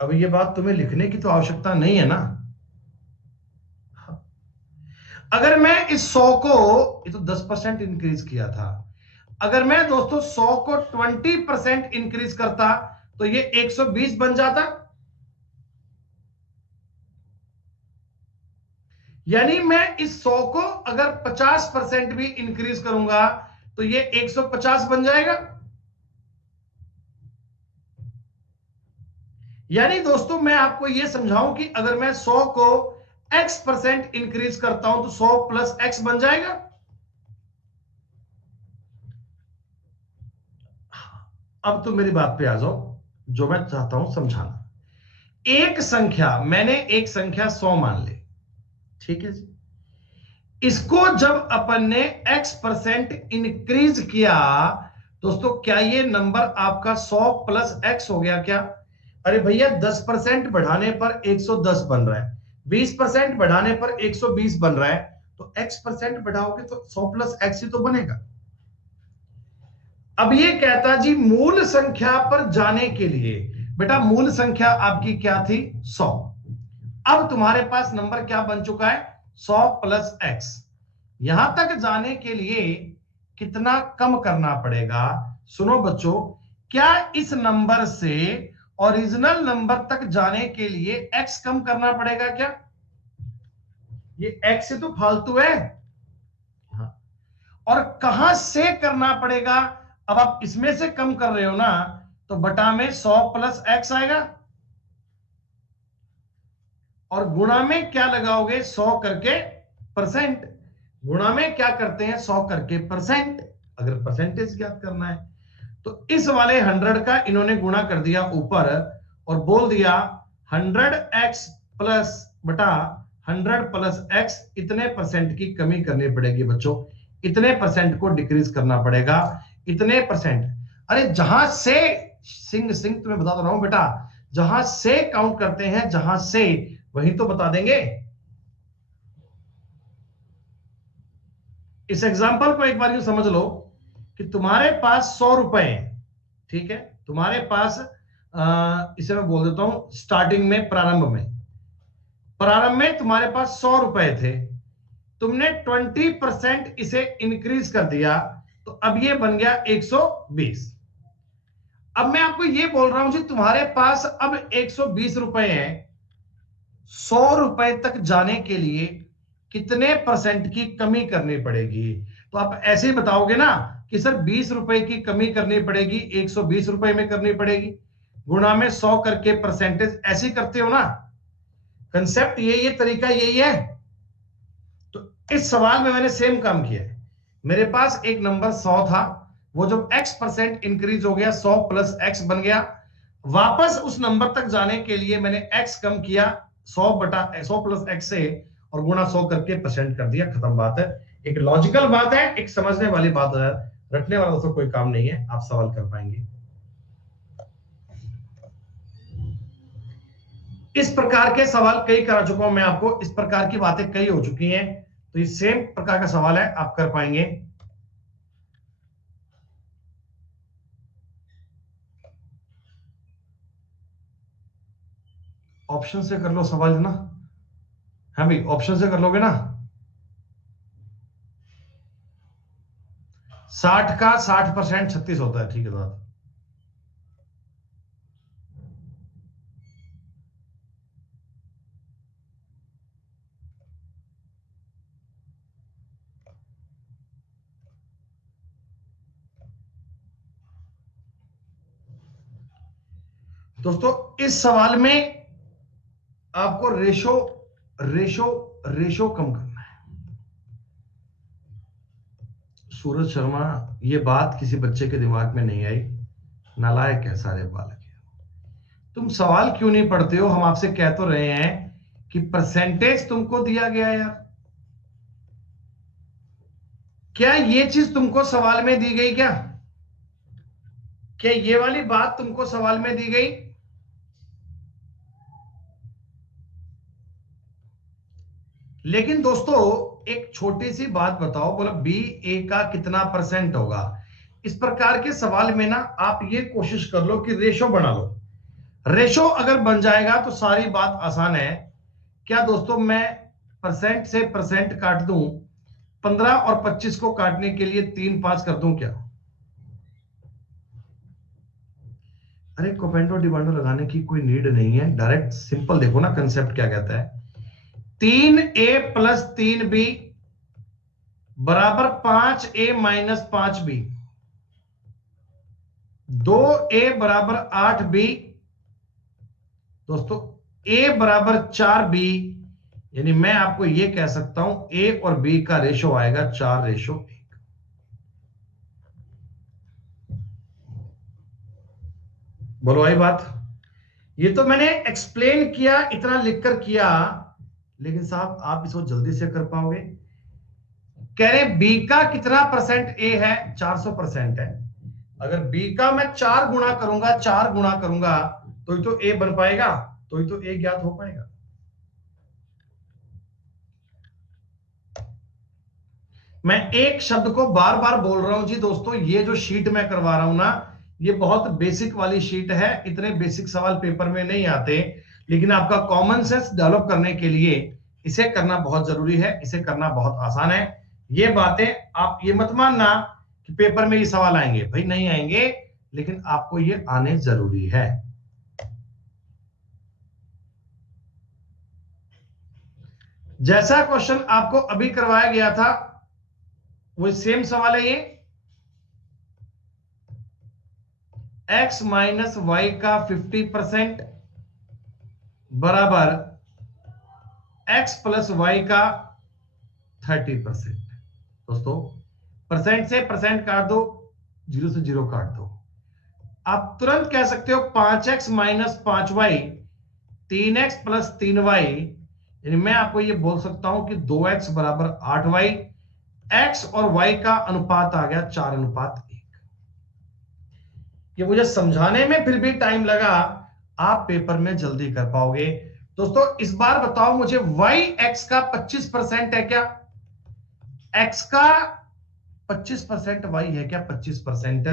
अब ये बात तुम्हें लिखने की तो आवश्यकता नहीं है ना। अगर मैं इस 100 को, ये तो 10% इंक्रीज किया था, अगर मैं दोस्तों 100 को 20% इंक्रीज करता तो ये 120 बन जाता। यानी मैं इस 100 को अगर 50% भी इंक्रीज करूंगा तो ये 150 बन जाएगा। यानी दोस्तों मैं आपको यह समझाऊं कि अगर मैं 100 को x% इंक्रीज करता हूं तो 100 प्लस x बन जाएगा। अब तो मेरी बात पे आ जाओ, जो मैं चाहता हूं समझाना। एक संख्या, मैंने एक संख्या 100 मान ली, ठीक है जी। इसको जब अपन ने x% इंक्रीज किया, दोस्तों क्या ये नंबर आपका 100 प्लस x हो गया क्या? अरे भैया, 10% बढ़ाने पर 110 बन रहा है, 20% बढ़ाने पर 120 बन रहा है, तो x% बढ़ाओगे तो 100 प्लस x ही तो बनेगा। अब ये कहता जी मूल संख्या पर जाने के लिए, बेटा मूल संख्या आपकी क्या थी? 100। अब तुम्हारे पास नंबर क्या बन चुका है? 100 प्लस x। यहां तक जाने के लिए कितना कम करना पड़ेगा? सुनो बच्चों, क्या इस नंबर से ओरिजिनल नंबर तक जाने के लिए x कम करना पड़ेगा क्या? ये x से तो फालतू है। हाँ। और कहां से करना पड़ेगा? अब आप इसमें से कम कर रहे हो ना, तो बटा में 100 प्लस x आएगा, और गुणा में क्या लगाओगे? 100 करके परसेंट। गुणा में क्या करते हैं? 100 करके परसेंट, अगर परसेंटेज ज्ञात करना है। तो इस वाले 100 का इन्होंने गुणा कर दिया ऊपर, और बोल दिया 100x प्लस बटा 100 प्लस x, इतने परसेंट की कमी करनी पड़ेगी बच्चों, इतने परसेंट को डिक्रीज करना पड़ेगा, इतने परसेंट। अरे जहां से, सिंह सिंह तुम्हें बता रहा हूं बेटा, जहां से काउंट करते हैं, जहां से, वहीं तो बता देंगे। इस एग्जाम्पल को एक बार यूं समझ लो कि तुम्हारे पास 100 रुपए हैं, ठीक है, तुम्हारे पास इसे मैं बोल देता हूं स्टार्टिंग में, प्रारंभ में तुम्हारे पास 100 रुपए थे, तुमने 20% इसे इंक्रीज कर दिया, तो अब ये बन गया 120। अब मैं आपको ये बोल रहा हूं जी, तुम्हारे पास अब 120 रुपए हैं, 100 रुपए तक जाने के लिए कितने परसेंट की कमी करनी पड़ेगी? तो आप ऐसे ही बताओगे ना कि सर 20 रुपए की कमी करनी पड़ेगी, 120 रुपए में करनी पड़ेगी, गुणा में 100 करके परसेंटेज, ऐसे ही करते हो ना। कंसेप्ट यही है, तरीका यही है। तो इस सवाल में मैंने सेम काम किया है। मेरे पास एक नंबर 100 था, वो जब x% इंक्रीज हो गया, 100 प्लस x बन गया, वापस उस नंबर तक जाने के लिए मैंने x कम किया 100 बटा 100 प्लस x से, और गुणा 100 करके परसेंट कर दिया, खत्म बात है। एक लॉजिकल बात है, एक समझने वाली बात है, रटने वाला दोस्तों कोई काम नहीं है, आप सवाल कर पाएंगे। इस प्रकार के सवाल कई करा चुका हूं मैं आपको, इस प्रकार की बातें कई हो चुकी हैं, तो ये सेम प्रकार का सवाल है, आप कर पाएंगे। ऑप्शन से कर लो सवाल, है ना? हाँ भाई, ऑप्शन से कर लोगे ना? 60 का 60% 36 होता है, ठीक है साहब। दोस्तों इस सवाल में आपको रेशो रेशो रेशो कम करना है। सूरज शर्मा, ये बात किसी बच्चे के दिमाग में नहीं आई, नालायक है सारे बालक। तुम सवाल क्यों नहीं पढ़ते हो? हम आपसे कह तो रहे हैं कि परसेंटेज तुमको दिया गया है यार। क्या ये चीज तुमको सवाल में दी गई? क्या ये वाली बात तुमको सवाल में दी गई? लेकिन दोस्तों एक छोटी सी बात बताओ, बोलो बी ए का कितना परसेंट होगा? इस प्रकार के सवाल में ना आप ये कोशिश कर लो कि रेशो बना लो। रेशो अगर बन जाएगा तो सारी बात आसान है। क्या दोस्तों मैं परसेंट से परसेंट काट दूं, 15 और 25 को काटने के लिए 3 5 कर दूं क्या? अरे कोपेंडो डिवांडो लगाने की कोई नीड नहीं है, डायरेक्ट सिंपल देखो ना कंसेप्ट क्या कहता है। 3a+3b बराबर 5a - 5b, 2a बराबर 8b, दोस्तों a बराबर 4b, यानी मैं आपको यह कह सकता हूं a और b का रेशो आएगा 4:1। बोलो आई बात? ये तो मैंने एक्सप्लेन किया, इतना लिखकर किया, लेकिन साहब आप इसको जल्दी से कर पाओगे? कह रहे बी का कितना परसेंट ए है? 400% है। अगर बी का मैं 4 गुणा करूंगा तो ही तो ए बन पाएगा, तो ही तो ए ज्ञात हो पाएगा। मैं एक शब्द को बार बार बोल रहा हूं जी दोस्तों, ये जो शीट मैं करवा रहा हूं ना, ये बहुत बेसिक वाली शीट है। इतने बेसिक सवाल पेपर में नहीं आते, लेकिन आपका कॉमन सेंस डेवलप करने के लिए इसे करना बहुत जरूरी है, इसे करना बहुत आसान है। ये बातें आप ये मत मानना कि पेपर में ये सवाल आएंगे, भाई नहीं आएंगे, लेकिन आपको ये आने जरूरी है। जैसा क्वेश्चन आपको अभी करवाया गया था वो सेम सवाल है ये। x - y का 50% बराबर x + y का 30%। दोस्तों परसेंट से परसेंट काट दो, 0 से 0 काट दो। आप तुरंत कह सकते हो 5x - 5y 3x + 3y, यानी मैं आपको ये बोल सकता हूं कि 2x बराबर 8y, x और y का अनुपात आ गया 4:1। ये मुझे समझाने में फिर भी टाइम लगा, आप पेपर में जल्दी कर पाओगे। दोस्तों इस बार बताओ मुझे, y x का 25% है क्या? x का 25% y है क्या? 25%।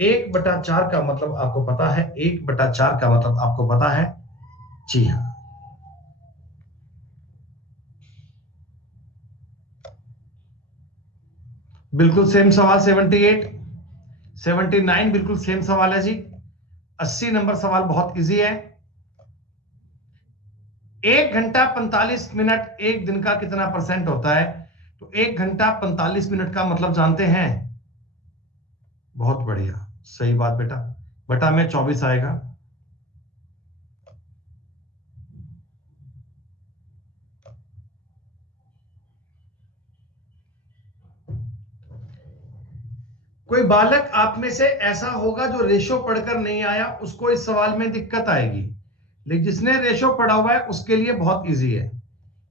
1/4 का मतलब आपको पता है, 1/4 का मतलब आपको पता है। जी हाँ, बिल्कुल सेम सवाल। 78 79 बिल्कुल सेम सवाल है जी। 80 नंबर सवाल बहुत इजी है। 1 घंटा 45 मिनट एक दिन का कितना परसेंट होता है? तो 1 घंटा 45 मिनट का मतलब जानते हैं? बहुत बढ़िया, सही बात बेटा। बटा में 24 आएगा। कोई बालक आप में से ऐसा होगा जो रेशो पढ़कर नहीं आया, उसको इस सवाल में दिक्कत आएगी, लेकिन जिसने रेशो पढ़ा हुआ है उसके लिए बहुत इजी है।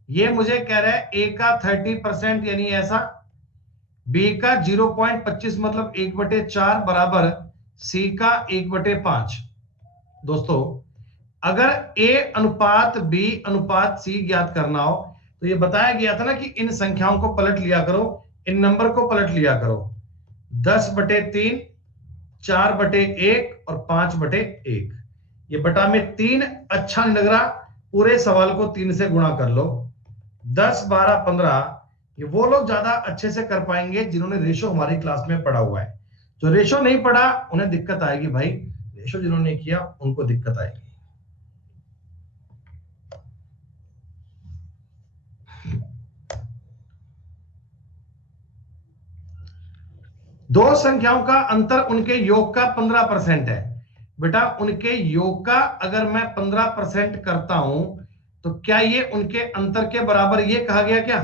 ये मुझे कह रहा है ए का 30% यानी ऐसा, बी का 0.25 मतलब 1/4 बराबर सी का 1/5। दोस्तों अगर ए अनुपात बी अनुपात सी ज्ञात करना हो तो ये बताया गया था ना कि इन संख्याओं को पलट लिया करो, इन नंबर को पलट लिया करो। 10/3, 4/1 और 5/1। ये बटा में 3 अच्छा नहीं लग रहा, पूरे सवाल को 3 से गुणा कर लो। 10 12 15, ये वो लोग ज्यादा अच्छे से कर पाएंगे जिन्होंने रेशो हमारी क्लास में पढ़ा हुआ है। जो रेशो नहीं पढ़ा उन्हें दिक्कत आएगी भाई, रेशो जिन्होंने किया उनको दिक्कत आएगी। दो संख्याओं का अंतर उनके योग का 15% है। बेटा उनके योग का अगर मैं 15% करता हूं तो क्या ये उनके अंतर के बराबर, ये कहा गया क्या?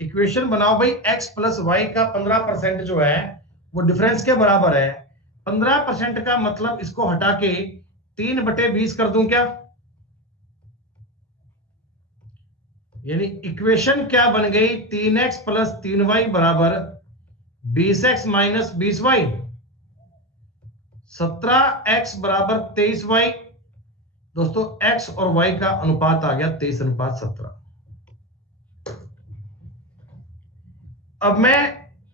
इक्वेशन बनाओ भाई, x प्लस वाई का 15% जो है वो डिफरेंस के बराबर है। 15% का मतलब इसको हटा के 3/20 कर दूं क्या? यानी इक्वेशन क्या बन गई? 3x प्लस 3y बराबर 20x माइनस 20y। 17x बराबर 23y। दोस्तों x और y का अनुपात आ गया 23:17। अब मैं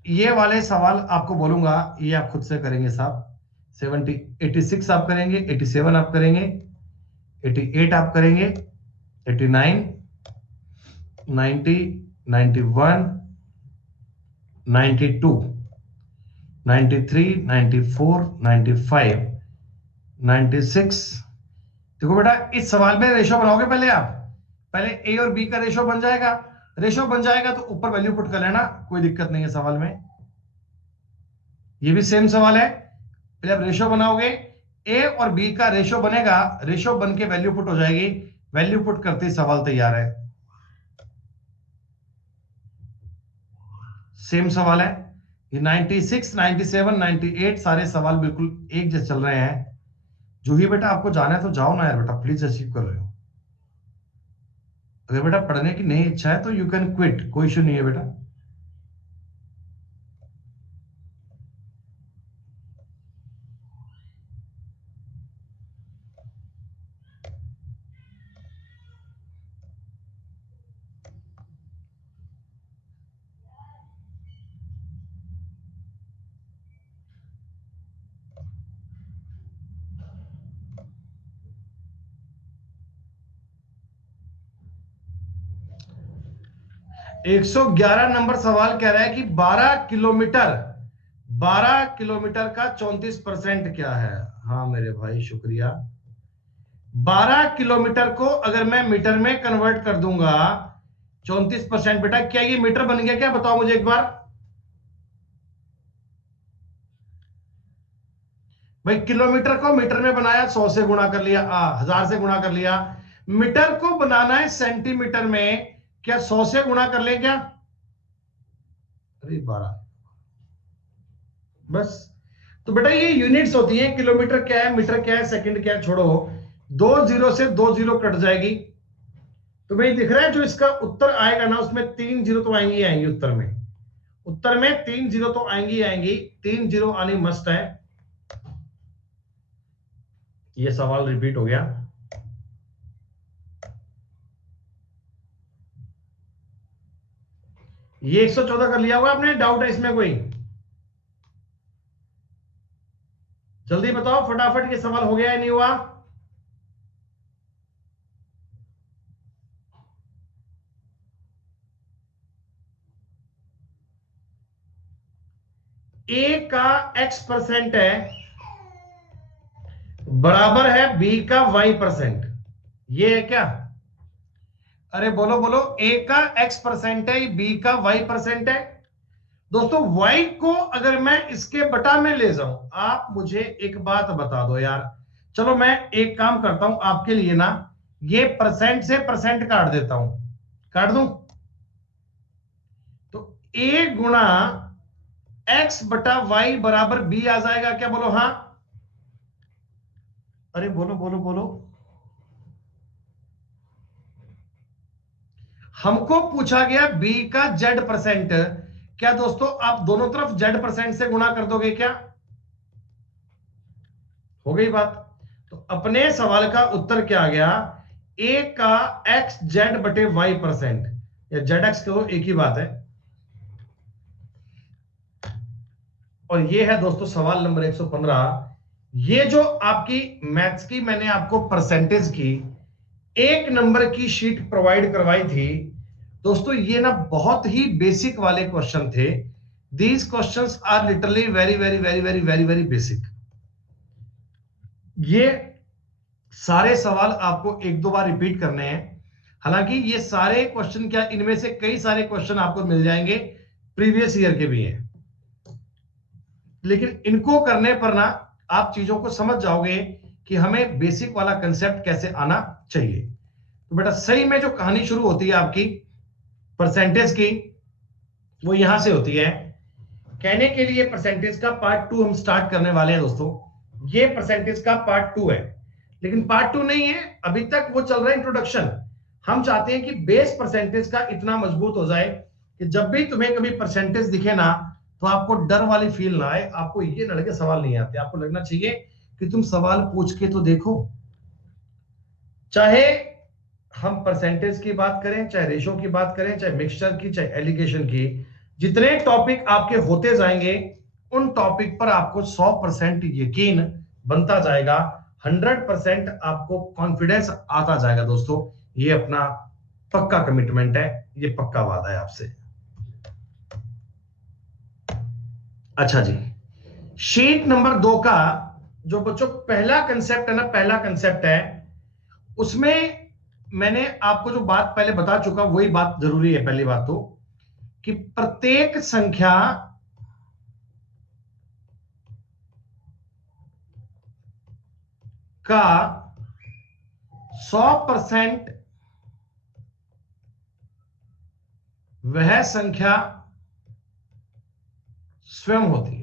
ये वाले सवाल आपको बोलूंगा, ये आप खुद से करेंगे साहब। 86 आप करेंगे, 87 आप करेंगे, 88 आप करेंगे, 89, 90, 91, 92, 93, 94, 95, 96। देखो बेटा इस सवाल में रेशो बनाओगे पहले आप, पहले ए और बी का रेशो बन जाएगा। रेशो बन जाएगा तो ऊपर वैल्यू पुट कर लेना, कोई दिक्कत नहीं है सवाल में। ये भी सेम सवाल है, पहले आप रेशो बनाओगे, ए और बी का रेशो बनेगा, रेशो बन के वैल्यू पुट हो जाएगी, वैल्यू पुट करते ही सवाल तैयार है। सेम सवाल है ये। 96, 97, 98 सारे सवाल बिल्कुल एक जैसे चल रहे हैं। जो ही बेटा आपको जाना है तो जाओ ना यार बेटा, प्लीज अचीव कर रहे हो। अगर बेटा पढ़ने की नहीं इच्छा है तो यू कैन क्विट, कोई इशू नहीं है बेटा। 111 नंबर सवाल कह रहा है कि 12 किलोमीटर का 34% क्या है? हाँ मेरे भाई शुक्रिया। 12 किलोमीटर को अगर मैं मीटर में कन्वर्ट कर दूंगा 34%, बेटा क्या ये मीटर बन गया क्या? बताओ मुझे एक बार भाई। किलोमीटर को मीटर में बनाया, 100 से गुणा कर लिया, 1000 से गुणा कर लिया। मीटर को बनाना है सेंटीमीटर में, क्या 100 से गुणा कर ले क्या? अरे 12 बस। तो बेटा ये यूनिट्स होती है, किलोमीटर क्या है, मीटर क्या है, सेकंड क्या है, छोड़ो। 2 जीरो से 2 जीरो कट जाएगी। तो भाई दिख रहा है जो इसका उत्तर आएगा ना उसमें 3 जीरो तो आएंगी आएंगी उत्तर में। उत्तर में 3 जीरो तो आएंगी आएंगी, 3 जीरो आनी मस्ट है। ये सवाल रिपीट हो गया। ये 114 कर लिया होगा आपने, डाउट है इसमें कोई? जल्दी बताओ फटाफट, ये सवाल हो गया या नहीं हुआ? ए का x% है बराबर है बी का y%, ये है क्या? अरे बोलो बोलो, ए का x% है, बी का y% है। दोस्तों y को अगर मैं इसके बटा में ले जाऊं, आप मुझे एक बात बता दो यार। चलो मैं एक काम करता हूं आपके लिए ना, ये परसेंट से परसेंट काट देता हूं, काट दूं तो a गुणा x बटा y बराबर b आ जाएगा क्या? बोलो हाँ। अरे बोलो बोलो बोलो। हमको पूछा गया b का z%, क्या दोस्तों आप दोनों तरफ z% से गुणा कर दोगे क्या? हो गई बात। तो अपने सवाल का उत्तर क्या आ गया? a का xz/y%, या zx कहो एक ही बात है। और ये है दोस्तों सवाल नंबर 115। ये जो आपकी मैथ्स की मैंने आपको परसेंटेज की 1 नंबर की शीट प्रोवाइड करवाई थी, दोस्तों ये ना बहुत ही बेसिक वाले क्वेश्चन थे। These questions are literally very very very very very very basic. ये सारे सवाल आपको एक दो बार रिपीट करने हैं। हालांकि ये सारे क्वेश्चन क्या, इनमें से कई सारे क्वेश्चन आपको मिल जाएंगे प्रीवियस ईयर के भी हैं, लेकिन इनको करने पर ना आप चीजों को समझ जाओगे कि हमें बेसिक वाला कंसेप्ट कैसे आना चाहिए। तो बेटा सही में जो कहानी शुरू होती है आपकी परसेंटेज की, वो यहां से होती है। कहने के लिए परसेंटेज का पार्ट 2 हम स्टार्ट करने वाले हैं दोस्तों। ये परसेंटेज का पार्ट 2 है, लेकिन पार्ट 2 नहीं है, अभी तक वो चल रहा है इंट्रोडक्शन। हम चाहते हैं कि बेस परसेंटेज का इतना मजबूत हो जाए कि जब भी तुम्हें कभी परसेंटेज दिखे ना, तो आपको डर वाली फील ना आए, आपको ये लड़के सवाल नहीं आते, आपको लगना चाहिए कि तुम सवाल पूछ के तो देखो। चाहे हम परसेंटेज की बात करें, चाहे रेशो की बात करें, चाहे मिक्सचर की, चाहे एलिगेशन की, जितने टॉपिक आपके होते जाएंगे उन टॉपिक पर आपको 100% यकीन बनता जाएगा, 100% आपको कॉन्फिडेंस आता जाएगा। दोस्तों ये अपना पक्का कमिटमेंट है, ये पक्का वादा है आपसे। अच्छा जी, शीट नंबर 2 का जो बच्चों पहला कंसेप्ट है ना, पहला कंसेप्ट है, उसमें मैंने आपको जो बात पहले बता चुका, वही बात जरूरी है। पहली बात तो कि प्रत्येक संख्या का 100% वह संख्या स्वयं होती है।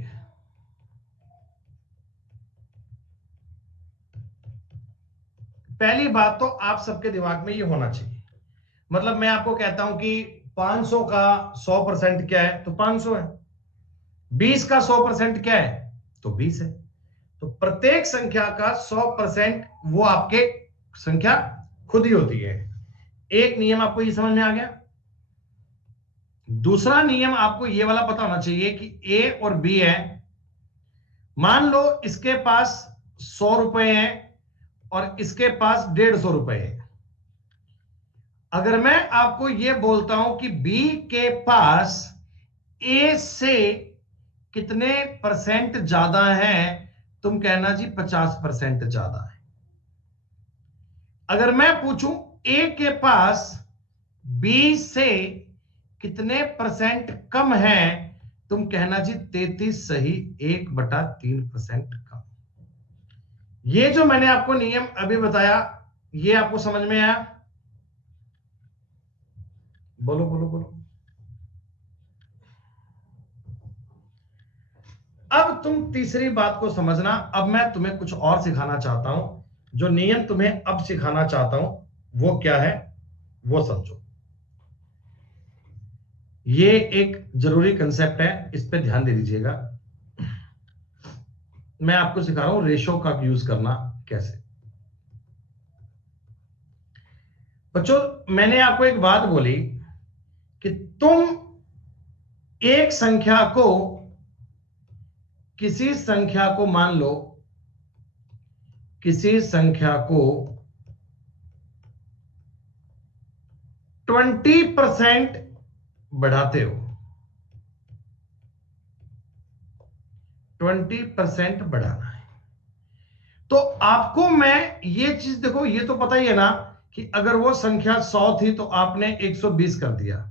पहली बात तो आप सबके दिमाग में ये होना चाहिए। मतलब मैं आपको कहता हूं कि 500 का 100% क्या है, तो 500 है। 20 का 100% क्या है, तो 20 है। तो प्रत्येक संख्या का 100% वो आपके संख्या खुद ही होती है। एक नियम आपको ये समझ में आ गया। दूसरा नियम आपको ये वाला पता होना चाहिए कि ए और बी है। मान लो इसके पास 100 रुपए हैं और इसके पास 150 रुपए है। अगर मैं आपको यह बोलता हूं कि बी के पास ए से कितने परसेंट ज्यादा है, तुम कहना जी 50% ज्यादा है। अगर मैं पूछूं ए के पास बी से कितने परसेंट कम है, तुम कहना जी 33 सही 1/3% कम। ये जो मैंने आपको नियम अभी बताया, ये आपको समझ में आया? बोलो बोलो बोलो। अब तुम तीसरी बात को समझना। अब मैं तुम्हें कुछ और सिखाना चाहता हूं। जो नियम तुम्हें अब सिखाना चाहता हूं वो क्या है, वो समझो। ये एक जरूरी कंसेप्ट है, इस पे ध्यान दे दीजिएगा। मैं आपको सिखा रहा हूं रेशो का यूज करना कैसे। बच्चों मैंने आपको एक बात बोली कि तुम एक संख्या को, किसी संख्या को मान लो, किसी संख्या को 20% बढ़ाते हो, 20% बढ़ाना है, तो आपको मैं ये चीज देखो, ये तो पता ही है ना कि अगर वो संख्या 100 थी तो आपने 120 कर दिया।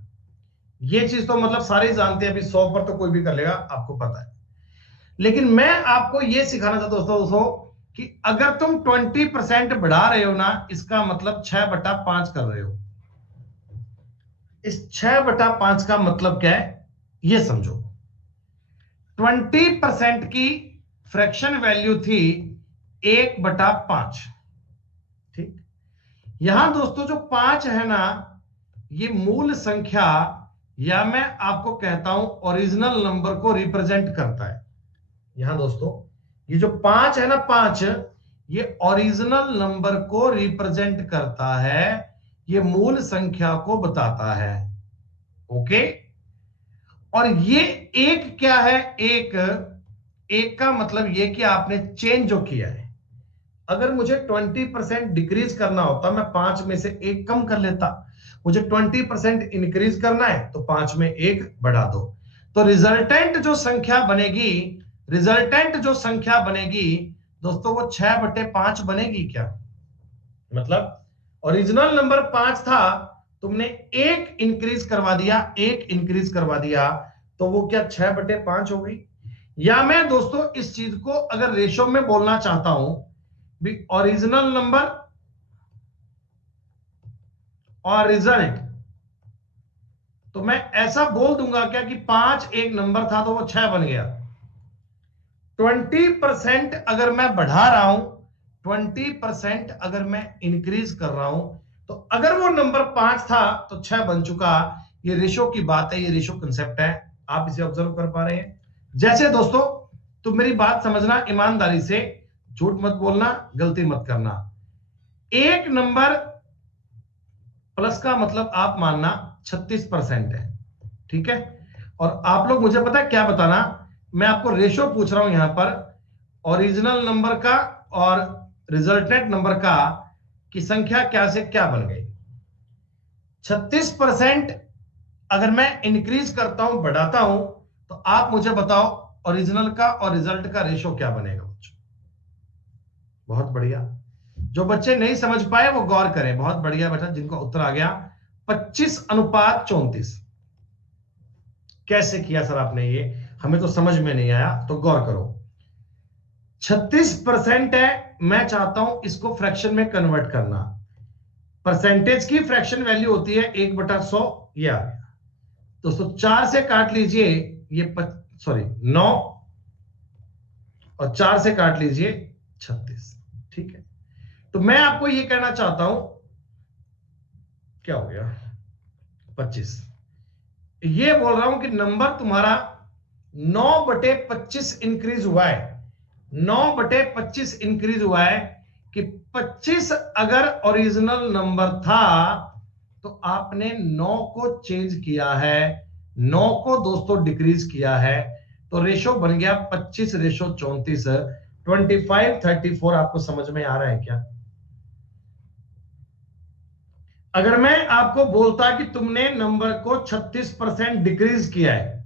ये चीज तो मतलब सारे जानते हैं, अभी 100 पर तो कोई भी कर लेगा, आपको पता है। लेकिन मैं आपको यह सिखाना चाहता हूं दोस्तों कि अगर तुम 20% बढ़ा रहे हो ना, इसका मतलब 6/5 कर रहे हो। इस 6/5 का मतलब क्या है, यह समझो। 20% की फ्रैक्शन वैल्यू थी 1/5। ठीक, यहां दोस्तों जो 5 है ना, ये मूल संख्या, या मैं आपको कहता हूं ओरिजिनल नंबर को रिप्रेजेंट करता है। यहां दोस्तों ये जो 5 है ना, 5 ये ओरिजिनल नंबर को रिप्रेजेंट करता है, ये मूल संख्या को बताता है। ओके, और ये एक क्या है, एक, एक का मतलब ये कि आपने चेंज जो किया है। अगर मुझे 20% डिक्रीज करना होता, मैं 5 में से 1 कम कर लेता। मुझे 20% इंक्रीज करना है तो 5 में 1 बढ़ा दो। तो रिजल्टेंट जो संख्या बनेगी, रिजल्टेंट जो संख्या बनेगी दोस्तों वो 6/5 बनेगी क्या? मतलब ओरिजिनल नंबर 5 था, तुमने 1 इंक्रीज करवा दिया, 1 इंक्रीज करवा दिया, तो वो क्या 6/5 हो गई? या मैं दोस्तों इस चीज को अगर रेशो में बोलना चाहता हूं भी, ओरिजिनल नंबर और रिजल्ट, तो मैं ऐसा बोल दूंगा क्या कि 5 एक नंबर था तो वो 6 बन गया। 20% अगर मैं बढ़ा रहा हूं, 20% अगर मैं इंक्रीज कर रहा हूं, तो अगर वो नंबर 5 था तो 6 बन चुका। ये रेशो की बात है, ये रेशो कंसेप्ट है, आप इसे ऑब्जर्व कर पा रहे हैं? जैसे दोस्तों तुम मेरी बात समझना ईमानदारी से, झूठ मत बोलना, गलती मत करना। एक नंबर प्लस का मतलब आप मानना 36% है, ठीक है? और आप लोग मुझे पता है क्या बताना, मैं आपको रेशो पूछ रहा हूं यहां पर ओरिजिनल नंबर का और रिजल्टेंट नंबर का की संख्या क्या से क्या बन गई। 36% अगर मैं इंक्रीज करता हूं, बढ़ाता हूं, तो आप मुझे बताओ ओरिजिनल का और रिजल्ट का रेशो क्या बनेगा बच्चों? बहुत बढ़िया। जो बच्चे नहीं समझ पाए वो गौर करें। बहुत बढ़िया बेटा, जिनको उत्तर आ गया 25:34। कैसे किया सर आपने ये, हमें तो समझ में नहीं आया, तो गौर करो। 36% है, मैं चाहता हूं इसको फ्रैक्शन में कन्वर्ट करना। परसेंटेज की फ्रैक्शन वैल्यू होती है 1/100, ये आ गया दोस्तों। 4 से काट लीजिए ये 9, और 4 से काट लीजिए 36, ठीक है? तो मैं आपको ये कहना चाहता हूं, क्या हो गया 25, ये बोल रहा हूं कि नंबर तुम्हारा 9/25 इंक्रीज हुआ है। 9/25 इंक्रीज हुआ है कि 25 अगर ओरिजिनल नंबर था तो आपने 9 को चेंज किया है, 9 को दोस्तों डिक्रीज किया है, तो रेशो बन गया 25:34। 25:34 आपको समझ में आ रहा है क्या? अगर मैं आपको बोलता कि तुमने नंबर को 36% डिक्रीज किया है,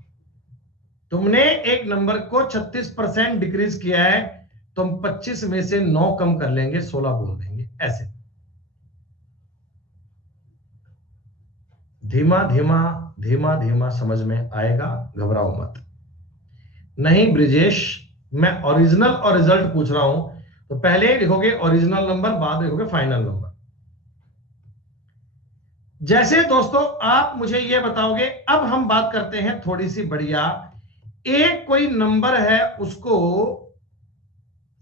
तुमने एक नंबर को 36% डिक्रीज किया है, तो हम 25 में से 9 कम कर लेंगे, 16 बोल देंगे। ऐसे धीमा धीमा धीमा धीमा समझ में आएगा, घबराओ मत। नहीं ब्रिजेश, मैं ओरिजिनल और रिजल्ट पूछ रहा हूं, तो पहले लिखोगे ओरिजिनल नंबर, बाद में लिखोगे फाइनल नंबर। जैसे दोस्तों आप मुझे यह बताओगे, अब हम बात करते हैं थोड़ी सी बढ़िया। एक कोई नंबर है, उसको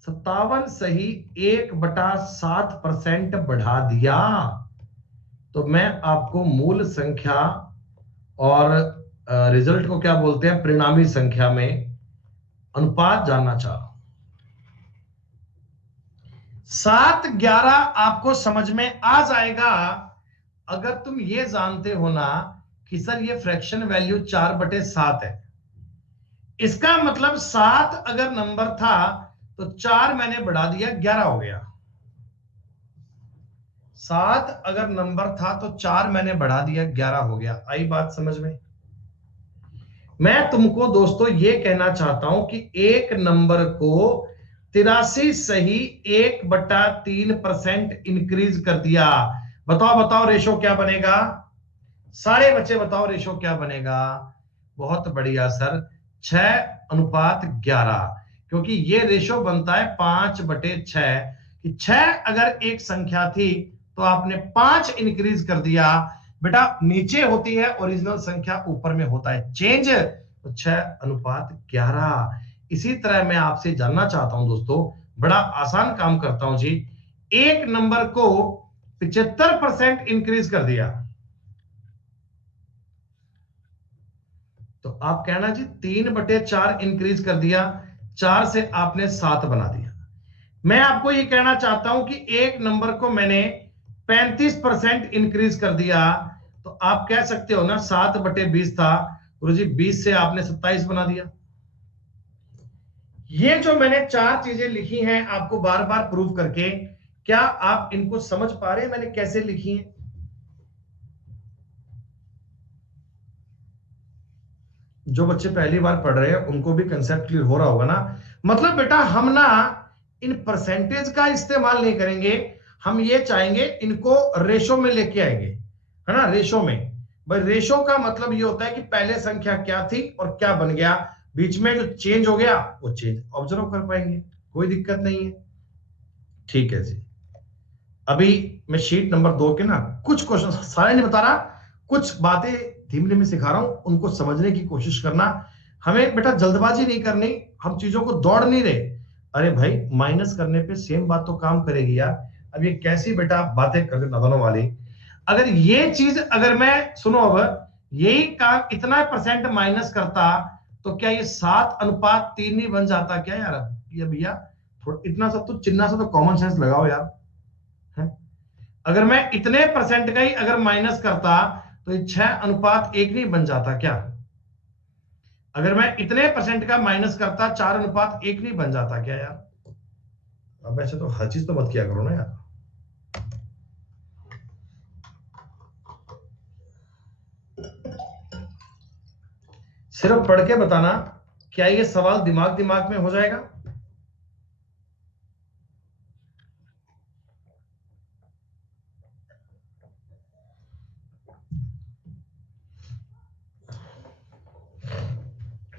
57 सही 1/7% बढ़ा दिया, तो मैं आपको मूल संख्या और रिजल्ट को क्या बोलते हैं, परिणामी संख्या में अनुपात जानना चाह रहा हूं। 7/11 आपको समझ में आ जाएगा अगर तुम ये जानते हो ना कि सर ये फ्रैक्शन वैल्यू 4/7 है। इसका मतलब 7 अगर नंबर था तो 4 मैंने बढ़ा दिया, 11 हो गया। 7 अगर नंबर था तो 4 मैंने बढ़ा दिया, 11 हो गया। आई बात समझ में? मैं तुमको दोस्तों ये कहना चाहता हूं कि एक नंबर को 83 सही 1/3% इंक्रीज कर दिया। बताओ बताओ रेशो क्या बनेगा? सारे बच्चे बताओ रेशो क्या बनेगा? बहुत बढ़िया सर, 6:11, क्योंकि ये रेशो बनता है 5/6 कि 6 अगर एक संख्या थी तो आपने 5 इंक्रीज कर दिया। बेटा नीचे होती है ओरिजिनल संख्या, ऊपर में होता है चेंज, तो 6:11। इसी तरह मैं आपसे जानना चाहता हूं दोस्तों, बड़ा आसान काम करता हूं जी। एक नंबर को 75% इंक्रीज कर दिया, तो आप कहना जी 3/4 इंक्रीज कर दिया, 4 से आपने 7 बना दिया। मैं आपको ये कहना चाहता हूं कि एक नंबर को मैंने 35% इंक्रीज कर दिया, तो आप कह सकते हो ना 7/20 था, गुरु जी 20 से आपने 27 बना दिया। ये जो मैंने 4 चीजें लिखी हैं आपको बार बार प्रूव करके, क्या आप इनको समझ पा रहे हैं मैंने कैसे लिखी हैं? जो बच्चे पहली बार पढ़ रहे हैं उनको भी कंसेप्ट क्लियर हो रहा होगा ना। मतलब बेटा हम ना इन परसेंटेज का इस्तेमाल नहीं करेंगे, हम ये चाहेंगे इनको रेशो में लेके आएंगे, है ना। रेशो में, भाई रेशो का मतलब ये होता है कि पहले संख्या क्या थी और क्या बन गया, बीच में जो चेंज हो गया वो चेंज ऑब्जर्व कर पाएंगे, कोई दिक्कत नहीं है। ठीक है जी। अभी मैं शीट नंबर 2 के ना कुछ क्वेश्चन, सारे नहीं बता रहा, कुछ बातें धीमे धीमे सिखा रहा हूं, उनको समझने की कोशिश करना। हमें बेटा जल्दबाजी नहीं करनी, हम चीजों को दौड़ नहीं रहे। अरे भाई माइनस करने पे सेम बात तो काम करेगी यार। अब ये कैसी बेटा बातें करते नादानों वाली। अगर ये चीज, अगर मैं सुनो, अब यही काम इतना परसेंट माइनस करता तो क्या ये 7:3 नहीं बन जाता क्या यार? ये भैया थोड़ा इतना सा तो चिन्ना सा तो कॉमन सेंस लगाओ यार, है? अगर मैं इतने परसेंट का ही अगर माइनस करता तो ये 6:1 नहीं बन जाता क्या? अगर मैं इतने परसेंट का माइनस करता 4:1 नहीं बन जाता क्या यार? अब ऐसे तो हर चीज तो मत किया करो ना यार। सिर्फ पढ़ के बताना, क्या ये सवाल दिमाग दिमाग में हो जाएगा?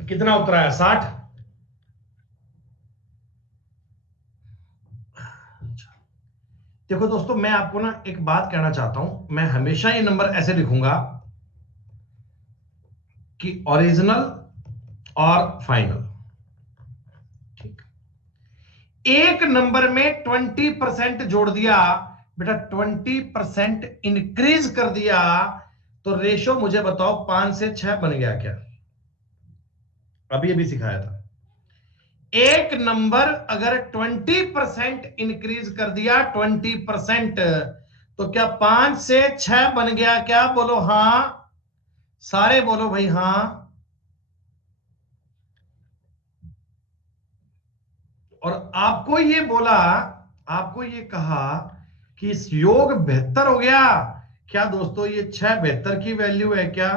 कितना उतरा है? 60। देखो दोस्तों, मैं आपको ना एक बात कहना चाहता हूं, मैं हमेशा ये नंबर ऐसे लिखूंगा कि ओरिजिनल और फाइनल। ठीक, एक नंबर में 20% जोड़ दिया बेटा, 20% इंक्रीज कर दिया, तो रेशो मुझे बताओ 5 से 6 बन गया क्या? अभी सिखाया था। एक नंबर अगर 20% इंक्रीज कर दिया, 20%, तो क्या 5 से 6 बन गया क्या? बोलो हां, सारे बोलो भाई हां। और आपको ये बोला, आपको ये कहा कि इस योग बेहतर हो गया क्या? दोस्तों ये 6 बेहतर की वैल्यू है क्या?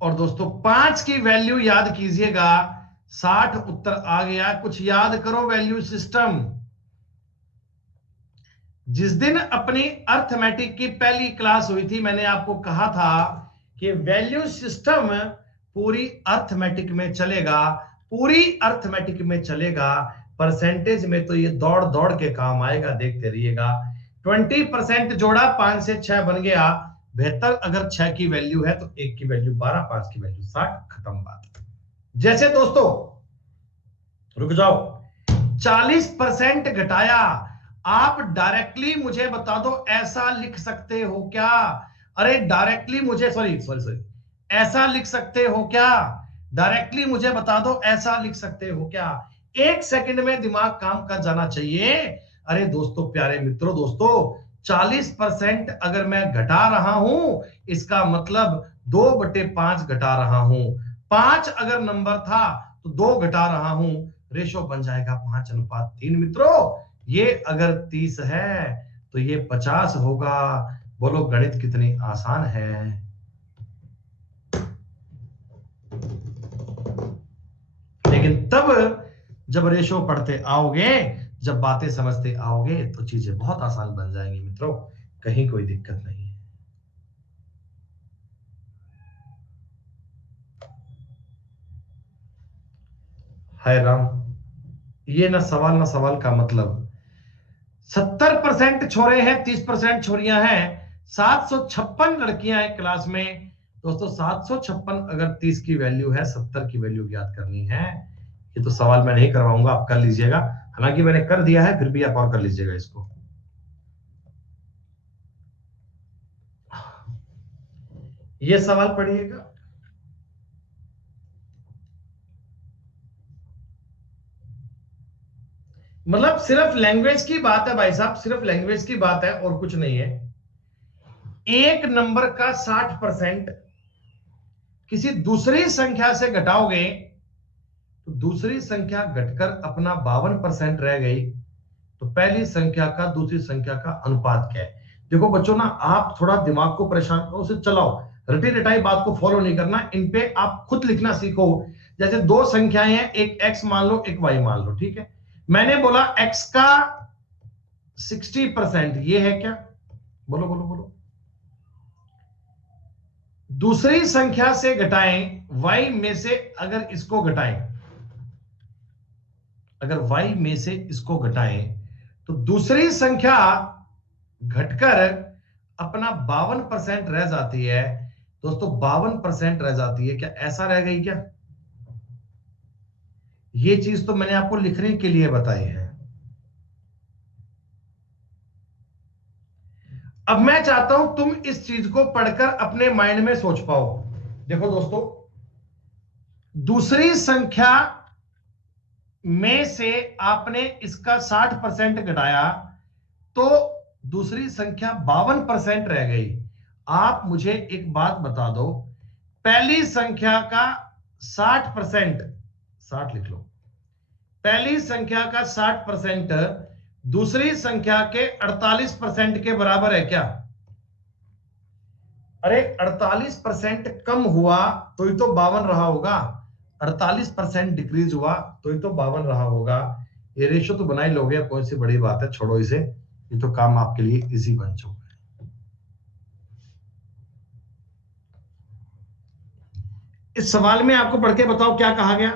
और दोस्तों 5 की वैल्यू याद कीजिएगा, 60 उत्तर आ गया। कुछ याद करो वैल्यू सिस्टम। जिस दिन अपनी अर्थमेटिक की पहली क्लास हुई थी, मैंने आपको कहा था कि वैल्यू सिस्टम पूरी अर्थमेटिक में चलेगा, पूरी अर्थमेटिक में चलेगा। परसेंटेज में तो ये दौड़ दौड़ के काम आएगा, देखते रहिएगा। 20% जोड़ा, 5 से 6 बन गया। बेहतर अगर 6 की वैल्यू है तो 1 की वैल्यू 12, 5 की वैल्यू 60, खत्म बात। जैसे दोस्तों, रुक जाओ, 40% घटाया, आप डायरेक्टली मुझे बता दो ऐसा लिख सकते हो क्या? अरे डायरेक्टली मुझे, सॉरी सॉरी सॉरी, ऐसा लिख सकते हो क्या? डायरेक्टली मुझे बता दो ऐसा लिख सकते हो क्या? 1 सेकंड में दिमाग काम कर जाना चाहिए। अरे दोस्तों, प्यारे मित्रों, दोस्तों 40% अगर मैं घटा रहा हूं, इसका मतलब 2/5 घटा रहा हूं। 5 अगर नंबर था तो 2 घटा रहा हूं, रेशो बन जाएगा 5:3। मित्रों ये अगर 30 है तो ये 50 होगा। बोलो गणित कितनी आसान है। लेकिन तब जब रेशो पढ़ते आओगे, जब बातें समझते आओगे, तो चीजें बहुत आसान बन जाएंगी मित्रों, कहीं कोई दिक्कत नहीं है। हाय राम, ये ना सवाल ना सवाल का मतलब। 70% छोरे हैं, 30% छोरियां हैं, 756 लड़कियां हैं क्लास में। दोस्तों 756 अगर 30 की वैल्यू है, 70 की वैल्यू याद करनी है। ये तो सवाल मैं नहीं करवाऊंगा, आप कर लीजिएगा, हालांकि मैंने कर दिया है, फिर भी आप और कर लीजिएगा इसको। ये सवाल पढ़िएगा। मतलब सिर्फ लैंग्वेज की बात है भाई साहब, सिर्फ लैंग्वेज की बात है और कुछ नहीं है। एक नंबर का 60% किसी दूसरी संख्या से घटाओगे तो दूसरी संख्या घटकर अपना 52% रह गई, तो पहली संख्या का दूसरी संख्या का अनुपात क्या है? देखो बच्चों ना, आप थोड़ा दिमाग को परेशान करो, उसे चलाओ, रटी रटाई बात को फॉलो नहीं करना, इन पे आप खुद लिखना सीखो। जैसे दो संख्याएं हैं, एक x मान लो, एक y मान लो, ठीक है। मैंने बोला x का 60%, ये है क्या? बोलो बोलो बोलो। दूसरी संख्या से घटाएं, y में से अगर इसको घटाएं, अगर y में से इसको घटाएं, तो दूसरी संख्या घटकर अपना 52% रह जाती है। दोस्तों 52% रह जाती है, क्या ऐसा रह गई क्या? ये चीज तो मैंने आपको लिखने के लिए बताई है। अब मैं चाहता हूं तुम इस चीज को पढ़कर अपने माइंड में सोच पाओ। देखो दोस्तों, दूसरी संख्या में से आपने इसका 60% घटाया, तो दूसरी संख्या 52% रह गई। आप मुझे एक बात बता दो, पहली संख्या का 60%, 60 लिख लो, पहली संख्या का 60% दूसरी संख्या के 48% के बराबर है क्या? अरे 48% कम हुआ तो ही तो 52 रहा होगा, 48% डिक्रीज हुआ तो ही तो 52 रहा होगा। ये रेशियो तो बना ही लोगे, कौन सी बड़ी बात है, छोड़ो इसे, ये तो काम आपके लिए इजी बन चुका है। इस सवाल में आपको पढ़ के बताओ क्या कहा गया।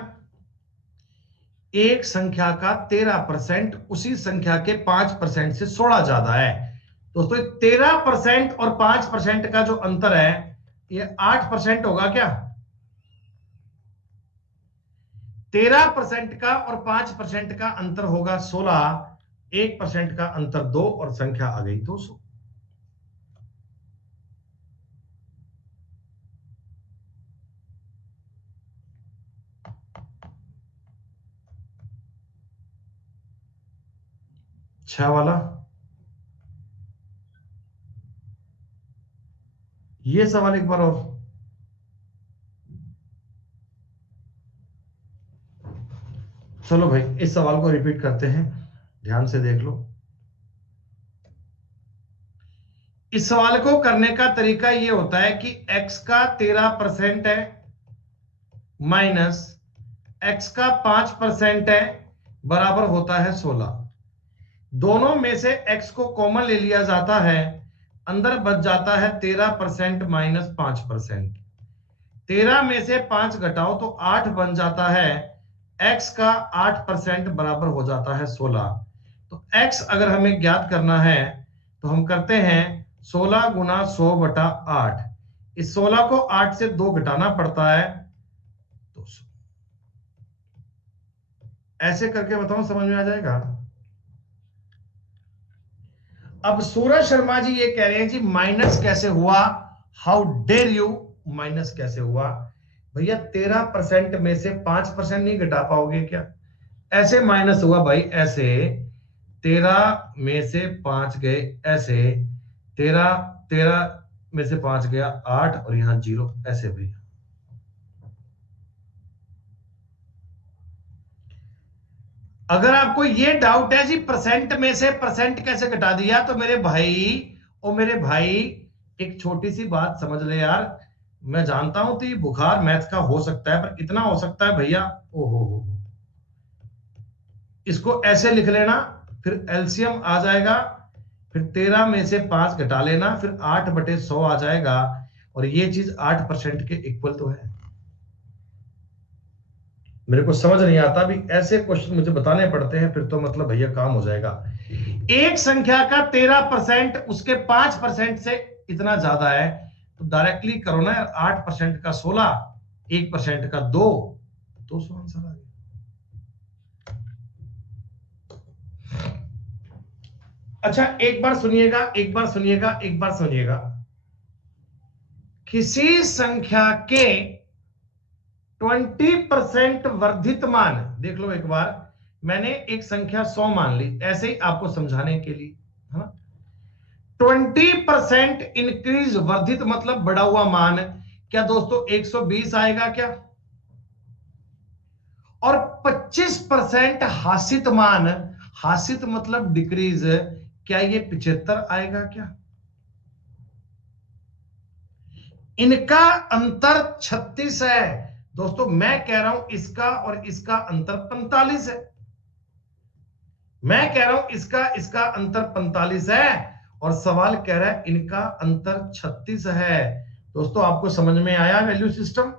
एक संख्या का 13% उसी संख्या के 5% से 16 ज्यादा है। दोस्तों 13% और 5% का जो अंतर है, ये 8% होगा क्या? 13% का और 5% का अंतर होगा 16, 1% का अंतर 2, और संख्या आ गई 200। छह वाला, ये सवाल एक बार और। चलो भाई, इस सवाल को रिपीट करते हैं, ध्यान से देख लो। इस सवाल को करने का तरीका यह होता है कि x का 13% है माइनस x का 5% है, बराबर होता है 16। दोनों में से x को कॉमन ले लिया जाता है, अंदर बच जाता है 13% माइनस 5%। 13 में से 5 घटाओ तो 8 बन जाता है, x का 8% बराबर हो जाता है 16। तो x अगर हमें ज्ञात करना है तो हम करते हैं 16 गुना 100 बटा 8। इस 16 को 8 से 2 घटाना पड़ता है, तो ऐसे करके बताओ, समझ में आ जाएगा। अब सूरज शर्मा जी ये कह रहे हैं जी माइनस कैसे हुआ, हाउ डेर यू, माइनस कैसे हुआ? भैया 13% में से 5% नहीं घटा पाओगे क्या? ऐसे माइनस हुआ भाई, ऐसे 13 में से 5 गए, ऐसे 13, 13 में से 5 गया 8, और यहां 0, ऐसे भैया। अगर आपको ये डाउट है जी परसेंट में से परसेंट कैसे घटा दिया, तो मेरे भाई, ओ मेरे भाई, एक छोटी सी बात समझ ले यार। मैं जानता हूं तो ये बुखार मैथ का हो सकता है, पर इतना हो सकता है भैया, ओ हो, इसको ऐसे लिख लेना, फिर एलसीएम आ जाएगा, फिर 13 में से 5 घटा लेना, फिर 8/100 आ जाएगा, और ये चीज 8% के इक्वल तो है। मेरे को समझ नहीं आता भी, ऐसे क्वेश्चन मुझे बताने पड़ते हैं, फिर तो मतलब भैया काम हो जाएगा। एक संख्या का 13% उसके 5% से इतना ज्यादा है, तो डायरेक्टली करो ना, 8% का 16, 1% का 2, 200 आंसर आ गया। अच्छा एक बार सुनिएगा, एक बार सुनिएगा, एक बार सुनिएगा। किसी संख्या के 20% वर्धित मान, देख लो एक बार, मैंने एक संख्या 100 मान ली, ऐसे ही आपको समझाने के लिए, है ना। 20% इंक्रीज, वर्धित मतलब बढ़ा हुआ मान, क्या दोस्तों 120 आएगा क्या? और 25% हासित मान, हासित मतलब डिक्रीज, क्या ये 75 आएगा क्या? इनका अंतर 36 है दोस्तों। मैं कह रहा हूं इसका और इसका अंतर 45 है। मैं कह रहा हूं इसका इसका अंतर 45 है और सवाल कह रहा है इनका अंतर 36 है। दोस्तों आपको समझ में आया वैल्यू सिस्टम?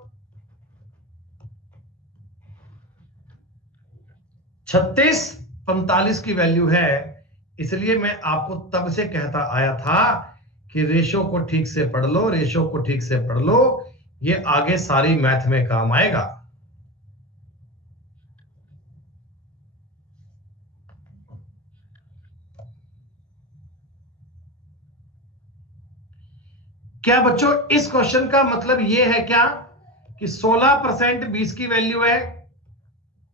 36 45 की वैल्यू है। इसलिए मैं आपको तब से कहता आया था कि रेशो को ठीक से पढ़ लो, रेशो को ठीक से पढ़ लो, ये आगे सारी मैथ में काम आएगा। क्या बच्चों इस क्वेश्चन का मतलब यह है क्या कि 16% 20 की वैल्यू है?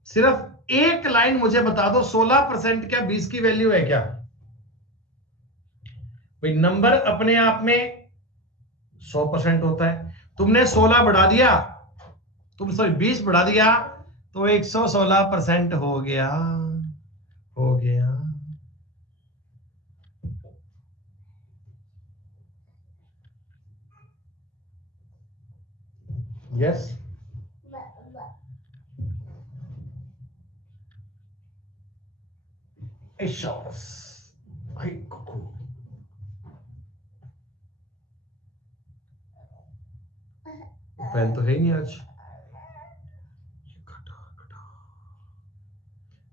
सिर्फ एक लाइन मुझे बता दो, 16% क्या 20 की वैल्यू है क्या? भाई नंबर अपने आप में 100% होता है। तुमने 16 बढ़ा दिया, तुम सॉरी 20 बढ़ा दिया तो 116% हो गया, हो गया। यस पेन तो है ही नहीं आज।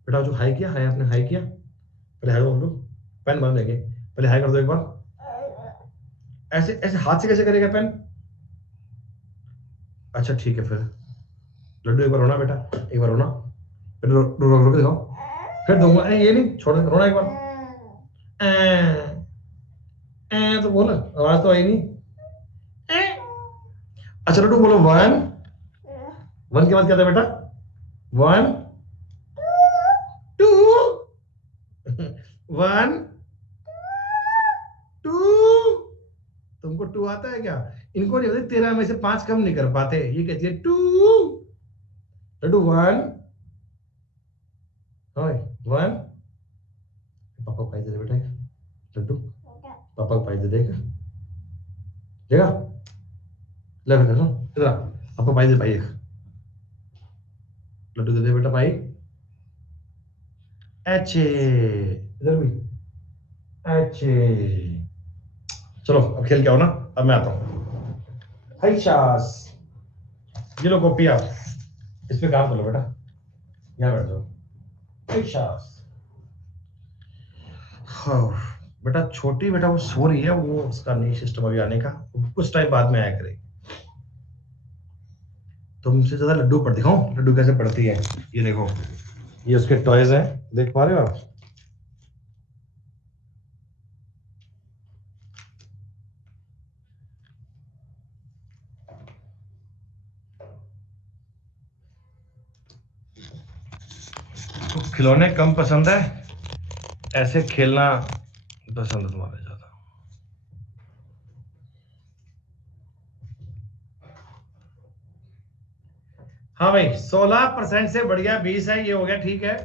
बेटा जो हाई किया, हाई आपने हाई किया, पहले हाई कर दो, पेन बंद लेंगे, पहले हाई कर दो एक बार। ऐसे ऐसे हाथ से कैसे करेगा पेन? अच्छा ठीक है फिर लड्डू एक बार रोना बेटा, एक बार रोना, फिर रो रो रो, रो के दिखाओ, फिर दूंगा। ये नहीं छोड़, रोना एक बार। तो बोल, आवाज तो आई नहीं। अच्छा लड्डू बोलो 1, 1 के बाद क्या था बेटा? 1 2 1 2। तुमको 2 आता है क्या? इनको नहीं होता, 13 में से 5 कम नहीं कर पाते, ये कहती है 2। लड्डू 1 1। पापा को पाई दे बेटा, लड्डू पापा को पाई दे देगा, देगा? ले बेटा सुन इधर, पापा पाई दे, पाई एक लड्डू दे दे बेटा, पाई। अच्छे इधर भी अच्छे। चलो अब खेल के आओ ना, अब मैं आता हूं। हाय शास, ये लो कॉपी, आप इस पे काम कर लो बेटा, यहाँ बैठ जाओ। हाय शास। हाँ बेटा, छोटी बेटा वो सो रही है, वो उसका नई सिस्टम अभी आने का, कुछ टाइम बाद में आया करेगी। तुमसे ज्यादा लड्डू पढ़ दिखाऊं, लड्डू कैसे पढ़ती है? ये देखो, ये उसके टॉयज हैं, देख पा रहे हो आप? तो खिलौने कम पसंद है, ऐसे खेलना पसंद है तुम्हारे ज्यादा? हाँ भाई 16% से बढ़िया 20 है, ये हो गया ठीक है।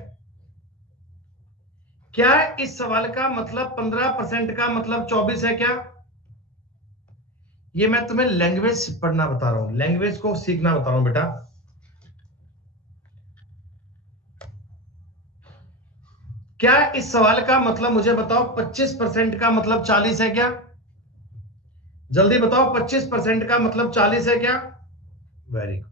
क्या इस सवाल का मतलब 15% का मतलब 24 है क्या? ये मैं तुम्हें लैंग्वेज पढ़ना बता रहा हूं, लैंग्वेज को सीखना बता रहा हूं बेटा। क्या इस सवाल का मतलब मुझे बताओ 25% का मतलब 40 है क्या? जल्दी बताओ, 25% का मतलब 40 है क्या? Very good.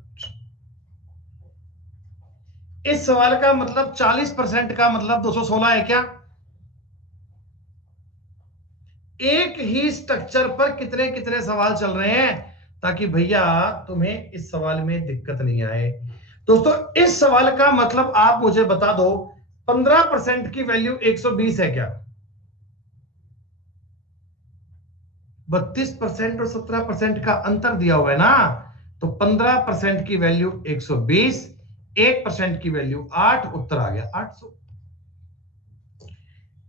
इस सवाल का मतलब 40% का मतलब 216 है क्या? एक ही स्ट्रक्चर पर कितने कितने सवाल चल रहे हैं, ताकि भैया तुम्हें इस सवाल में दिक्कत नहीं आए। दोस्तों इस सवाल का मतलब आप मुझे बता दो, 15% की वैल्यू 120 है क्या? 32% और 17% का अंतर दिया हुआ है ना, तो 15% की वैल्यू 120, 1% की वैल्यू 8, उत्तर आ गया 800।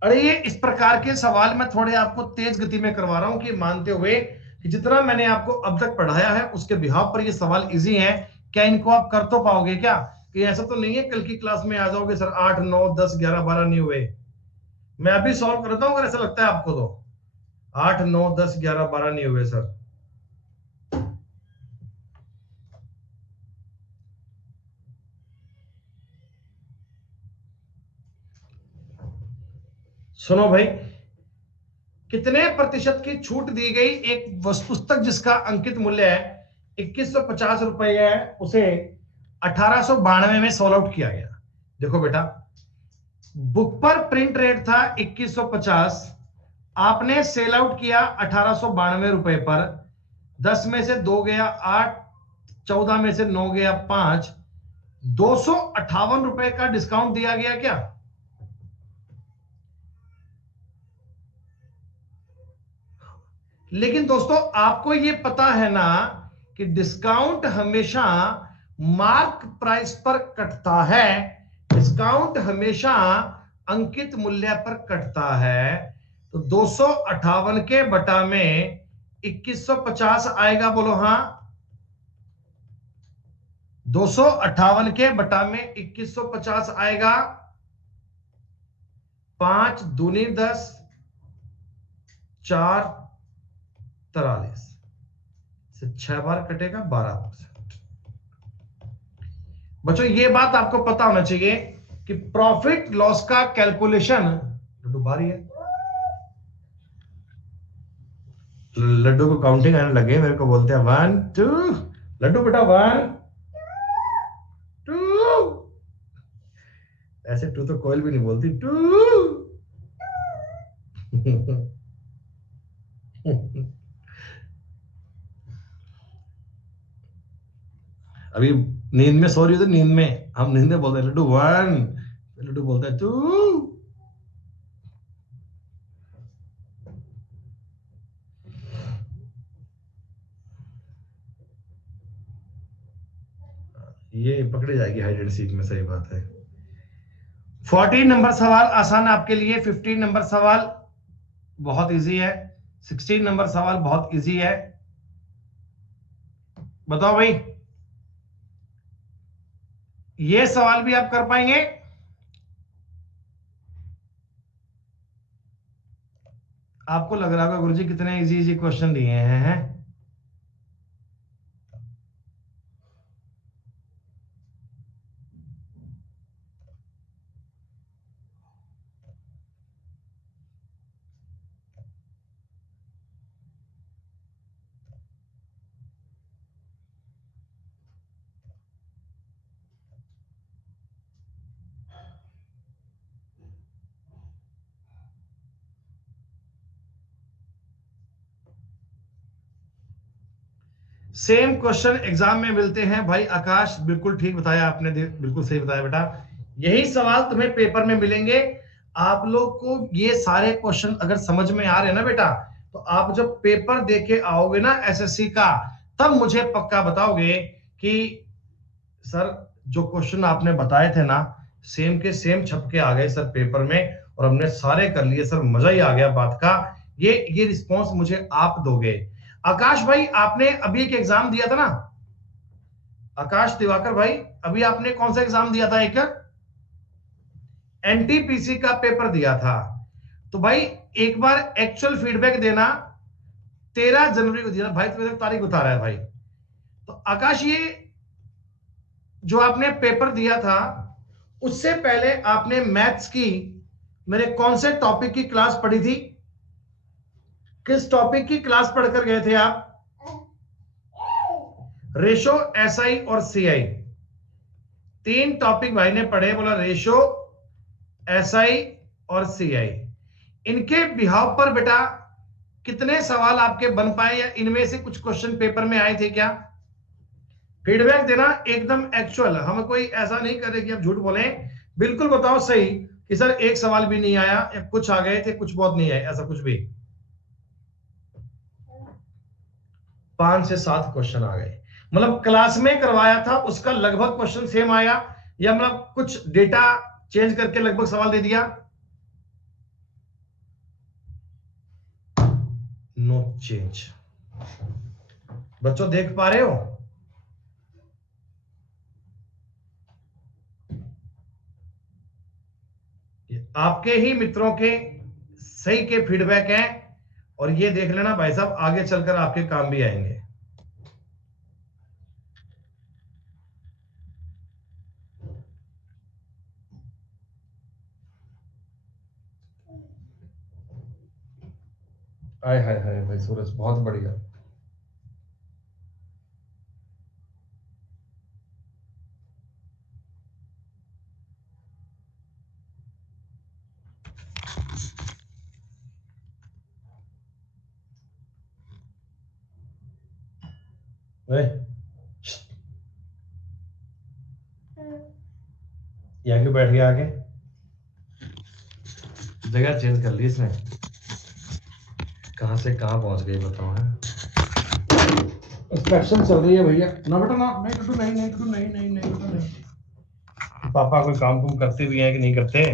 अरे ये इस प्रकार के सवाल मैं थोड़े आपको तेज गति में करवा रहा हूं कि मानते हुए कि जितना मैंने आपको अब तक पढ़ाया है उसके बिहाव पर ये सवाल इजी हैं। क्या इनको आप कर तो पाओगे क्या? कि ऐसा तो नहीं है कल की क्लास में आ जाओगे सर 8 9 10 11 12 नहीं हुए। मैं अभी सॉल्व करता हूं अगर ऐसा लगता है आपको तो। 8 9 10 11 12 नहीं हुए सर। सुनो भाई, कितने प्रतिशत की छूट दी गई एक पुस्तक जिसका अंकित मूल्य है 2150 रुपए है, उसे 1892 में सोल्ड आउट किया गया। देखो बेटा, बुक पर प्रिंट रेट था 2150, आपने सेल आउट किया 1892 रुपए पर। 10 में से 2 गया 8, 14 में से 9 गया 5, 258 रुपए का डिस्काउंट दिया गया क्या? लेकिन दोस्तों आपको यह पता है ना कि डिस्काउंट हमेशा मार्क प्राइस पर कटता है, डिस्काउंट हमेशा अंकित मूल्य पर कटता है। तो 258 के बटा में 2150 आएगा, बोलो हां। 258 के बटा में 2150 आएगा। 5 दूनी 10, 4 43 से 6 बार कटेगा 12%। बच्चों ये बात आपको पता होना चाहिए कि प्रॉफिट लॉस का कैलकुलेशन, लड्डू बारी है, लड्डू को काउंटिंग आने लगे, मेरे को बोलते हैं 1 2, लड्डू बेटा 1 2, ऐसे 2 तो कोयल भी नहीं बोलती, 2। अभी नींद में सो रही हो तो नींद में हम नींद में बोलते हैं लड्डू 1, लड्डू बोलता है 2। ये पकड़ी जाएगी हाइड एंड सीक में, सही बात है। 14 नंबर सवाल आसान है आपके लिए, 15 नंबर सवाल बहुत इजी है, 16 नंबर सवाल बहुत इजी है। बताओ भाई, ये सवाल भी आप कर पाएंगे? आपको लग रहा होगा गुरुजी कितने इजी इजी क्वेश्चन दिए हैं। सेम क्वेश्चन एग्जाम में मिलते हैं भाई। आकाश बिल्कुल ठीक बताया आपने, बिल्कुल सही बताया बेटा, यही सवाल तुम्हें पेपर में मिलेंगे। आप लोग को ये सारे क्वेश्चन अगर समझ में आ रहे हैं ना बेटा, तो आप जब पेपर दे के आओगे ना एसएससी का, तब मुझे पक्का बताओगे कि सर जो क्वेश्चन आपने बताए थे ना, सेम के सेम छप के आ गए सर पेपर में, और हमने सारे कर लिए सर, मजा ही आ गया बात का। ये रिस्पॉन्स मुझे आप दोगे। आकाश भाई आपने अभी एक एग्जाम दिया था ना, आकाश दिवाकर भाई, अभी आपने कौन सा एग्जाम दिया था? एक एनटीपीसी का पेपर दिया था। तो भाई एक बार एक्चुअल फीडबैक देना। 13 जनवरी को दिया भाई, तुम्हें तारीख बता रहा है भाई। तो आकाश ये जो आपने पेपर दिया था, उससे पहले आपने मैथ्स की मेरे कौन से टॉपिक की क्लास पढ़ी थी? किस टॉपिक की क्लास पढ़कर गए थे आप? रेशो, एसआई और सीआई, 3 टॉपिक भाई ने पढ़े। बोला रेशो, एसआई और सीआई। इनके बिहाव पर बेटा कितने सवाल आपके बन पाए, या इनमें से कुछ क्वेश्चन पेपर में आए थे क्या? फीडबैक देना एकदम एक्चुअल, हम कोई ऐसा नहीं कर रहे कि आप झूठ बोलें। बिल्कुल बताओ सही कि सर एक सवाल भी नहीं आया, या कुछ आ गए थे कुछ बहुत नहीं आए, ऐसा कुछ भी। 5 से 7 क्वेश्चन आ गए, मतलब क्लास में करवाया था उसका लगभग क्वेश्चन सेम आया, या मतलब कुछ डेटा चेंज करके लगभग सवाल दे दिया? No change. बच्चों देख पा रहे हो? आपके ही मित्रों के सही के फीडबैक हैं, और ये देख लेना भाई साहब आगे चलकर आपके काम भी आएंगे। आय हाय हाय भाई सूरज, बहुत बढ़िया। यहाँ क्यों बैठ गया आगे? जगह चेंज कर ली इसने। कहां से कहां पहुंच गई बताओ। है इंस्पेक्शन चल रही है भैया। ना बेटा ना, नहीं टुटू, नहीं नहीं टुटू, नहीं नहीं नहीं टुटू, नहीं। पापा कोई काम कुम करते भी हैं कि नहीं करते?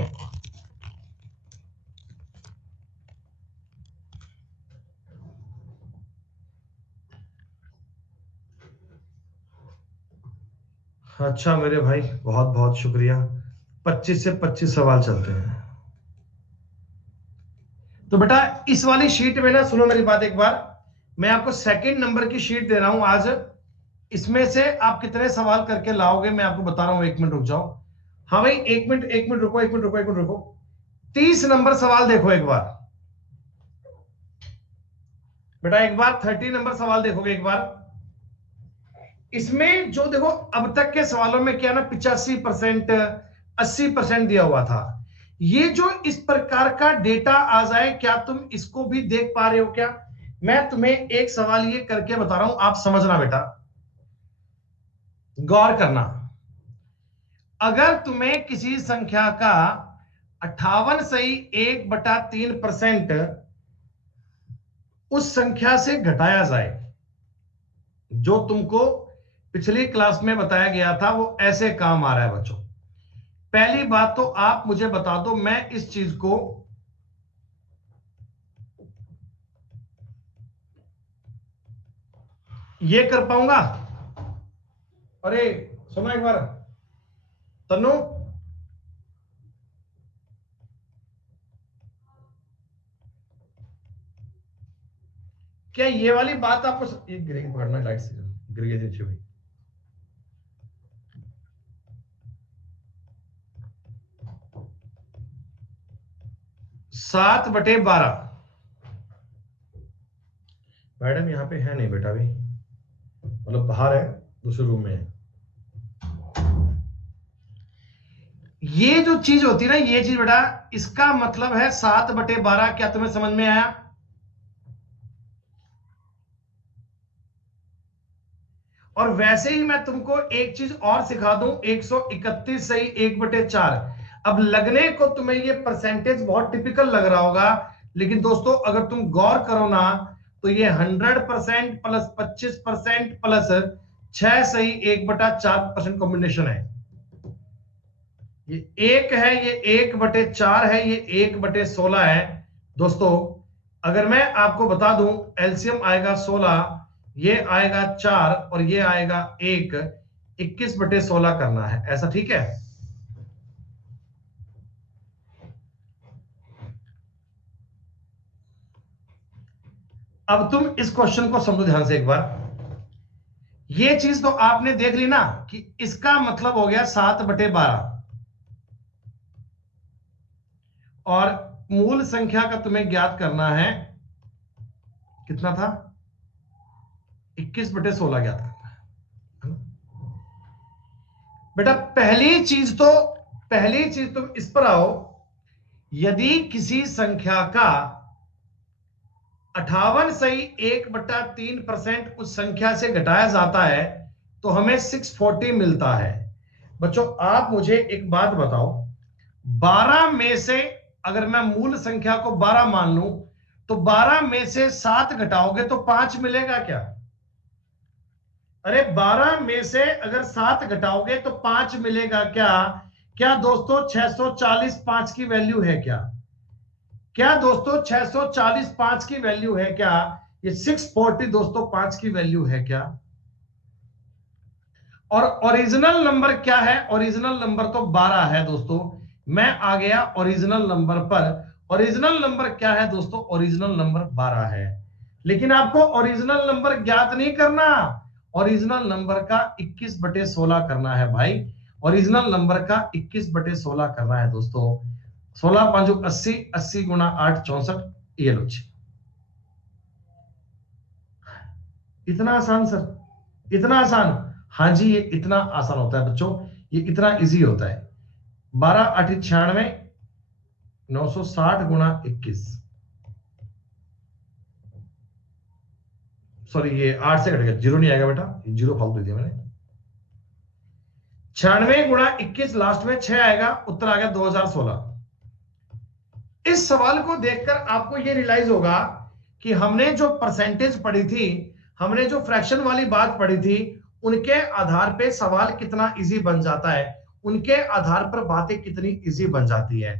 अच्छा मेरे भाई, बहुत बहुत शुक्रिया। 25 से 25 सवाल चलते हैं। तो बेटा इस वाली शीट में ना, सुनो मेरी बात एक बार, मैं आपको सेकंड नंबर की शीट दे रहा हूं आज। इसमें से आप कितने सवाल करके लाओगे मैं आपको बता रहा हूं। 1 मिनट रुक जाओ। हाँ भाई, 1 मिनट, 1 मिनट रुको, 1 मिनट रुको, 1 मिनट रुको। 30 नंबर सवाल देखो एक बार बेटा, एक बार 30 नंबर सवाल देखोगे एक बार। इसमें जो देखो अब तक के सवालों में क्या ना, 85%, 80% दिया हुआ था। ये जो इस प्रकार का डेटा आ जाए, क्या तुम इसको भी देख पा रहे हो क्या? मैं तुम्हें एक सवाल ये करके बता रहा हूं, आप समझना बेटा, गौर करना। अगर तुम्हें किसी संख्या का 58 सही 1/3% उस संख्या से घटाया जाए, जो तुमको पिछली क्लास में बताया गया था, वो ऐसे काम आ रहा है बच्चों। पहली बात तो आप मुझे बता दो, मैं इस चीज को ये कर पाऊंगा? अरे सुनो एक बार, तनु, क्या ये वाली बात आपको ये गिर पकड़ना, लाइट से गिर गई नीचे हुई। 7/12 मैडम यहाँ पे है नहीं बेटा अभी, मतलब बाहर है, दूसरे रूम में है। ये जो चीज होती है ना, ये चीज बेटा, इसका मतलब है 7/12। क्या तुम्हें समझ में आया? और वैसे ही मैं तुमको एक चीज और सिखा दूं, 131 सही 1/4। अब लगने को तुम्हें ये परसेंटेज बहुत टिपिकल लग रहा होगा, लेकिन दोस्तों अगर तुम गौर करो ना, तो ये 100% प्लस 25% प्लस 6 सही 1/4% कॉम्बिनेशन है। ये एक है, ये 1/4 है, ये 1/16 है। दोस्तों अगर मैं आपको बता दूं, एलसीएम आएगा 16, ये आएगा 4 और ये आएगा 1, 21/16 करना है, ऐसा ठीक है? अब तुम इस क्वेश्चन को समझो ध्यान से एक बार। ये चीज तो आपने देख ली ना कि इसका मतलब हो गया 7/12, और मूल संख्या का तुम्हें ज्ञात करना है, कितना था? 21/16 ज्ञात करना है ना? बेटा पहली चीज तुम इस पर आओ। यदि किसी संख्या का 58 सही 1/3% उस संख्या से घटाया जाता है, तो हमें 640 मिलता है। बच्चों आप मुझे एक बात बताओ, 12 में से अगर मैं मूल संख्या को 12 मान लूं, तो 12 में से 7 घटाओगे तो 5 मिलेगा क्या? अरे 12 में से अगर 7 घटाओगे तो 5 मिलेगा क्या? क्या दोस्तों 640 5 की वैल्यू है क्या? क्या दोस्तों 640 5 की वैल्यू है क्या? ये 640 दोस्तों 5 की वैल्यू है क्या? और ओरिजिनल नंबर क्या है? ओरिजिनल नंबर तो 12 है दोस्तों। मैं आ गया ओरिजिनल नंबर पर। ओरिजिनल नंबर क्या है दोस्तों? ओरिजिनल नंबर 12 है। लेकिन आपको ओरिजिनल नंबर ज्ञात नहीं करना, ओरिजिनल नंबर का 21/16 करना है भाई। ओरिजिनल नंबर का 21/16 करना है दोस्तों। 16 5 80, 80 × 8 64, ये लो जी। इतना आसान सर, इतना आसान? हाँ जी, ये इतना आसान होता है बच्चों, ये इतना इजी होता है। 12 8 96, 960 गुणा 21, सॉरी ये 8 से कट गया, जीरो नहीं आएगा बेटा, जीरो फालतू दे दिया मैंने। 96 गुणा 21, लास्ट में 6 आएगा, उत्तर आ गया 2016। इस सवाल को देखकर आपको यह रियलाइज होगा कि हमने जो परसेंटेज पढ़ी थी, हमने जो फ्रैक्शन वाली बात पढ़ी थी, उनके आधार पे सवाल कितना इजी बन जाता है, उनके आधार पर बातें कितनी इजी बन जाती है।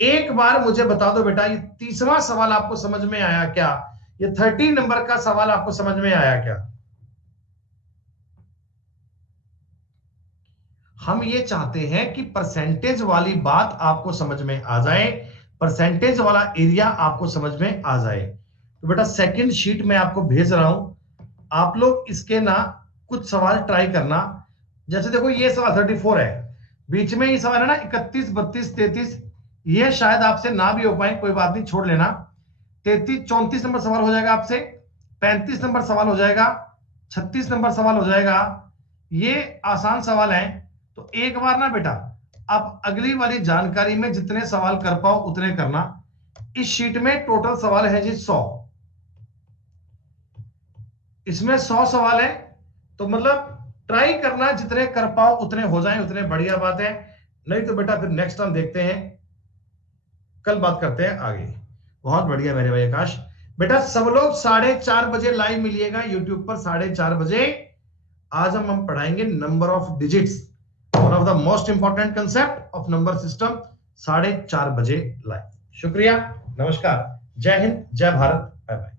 एक बार मुझे बता दो बेटा, ये 30वां सवाल आपको समझ में आया क्या? ये 13 नंबर का सवाल आपको समझ में आया क्या? हम ये चाहते हैं कि परसेंटेज वाली बात आपको समझ में आ जाए, परसेंटेज वाला एरिया आपको समझ में आ जाए। तो बेटा सेकंड शीट में आपको भेज रहा हूं, आप लोग इसके ना कुछ सवाल ट्राई करना। जैसे देखो ये सवाल 34 है, बीच में ये सवाल है ना 31 32 33, ये शायद आपसे ना भी हो पाए, कोई बात नहीं, छोड़ लेना। 33 34 नंबर सवाल हो जाएगा आपसे, 35 नंबर सवाल हो जाएगा, 36 नंबर सवाल हो जाएगा। ये आसान सवाल है। तो एक बार ना बेटा, अब अगली वाली जानकारी में जितने सवाल कर पाओ उतने करना। इस शीट में टोटल सवाल है जी 100, इसमें 100 सवाल है, तो मतलब ट्राई करना जितने कर पाओ उतने हो जाएं, उतने बढ़िया बात है। नहीं तो बेटा फिर नेक्स्ट टाइम देखते हैं, कल बात करते हैं आगे। बहुत बढ़िया मेरे भाई आकाश। बेटा सब लोग 4:30 बजे लाइव मिलिएगा यूट्यूब पर, 4:30 बजे। आज हम पढ़ाएंगे number of digits, one of the most important concept of number system, 4:30 बजे लाइव। शुक्रिया, नमस्कार, जय हिंद, जय भारत, बाय बाय।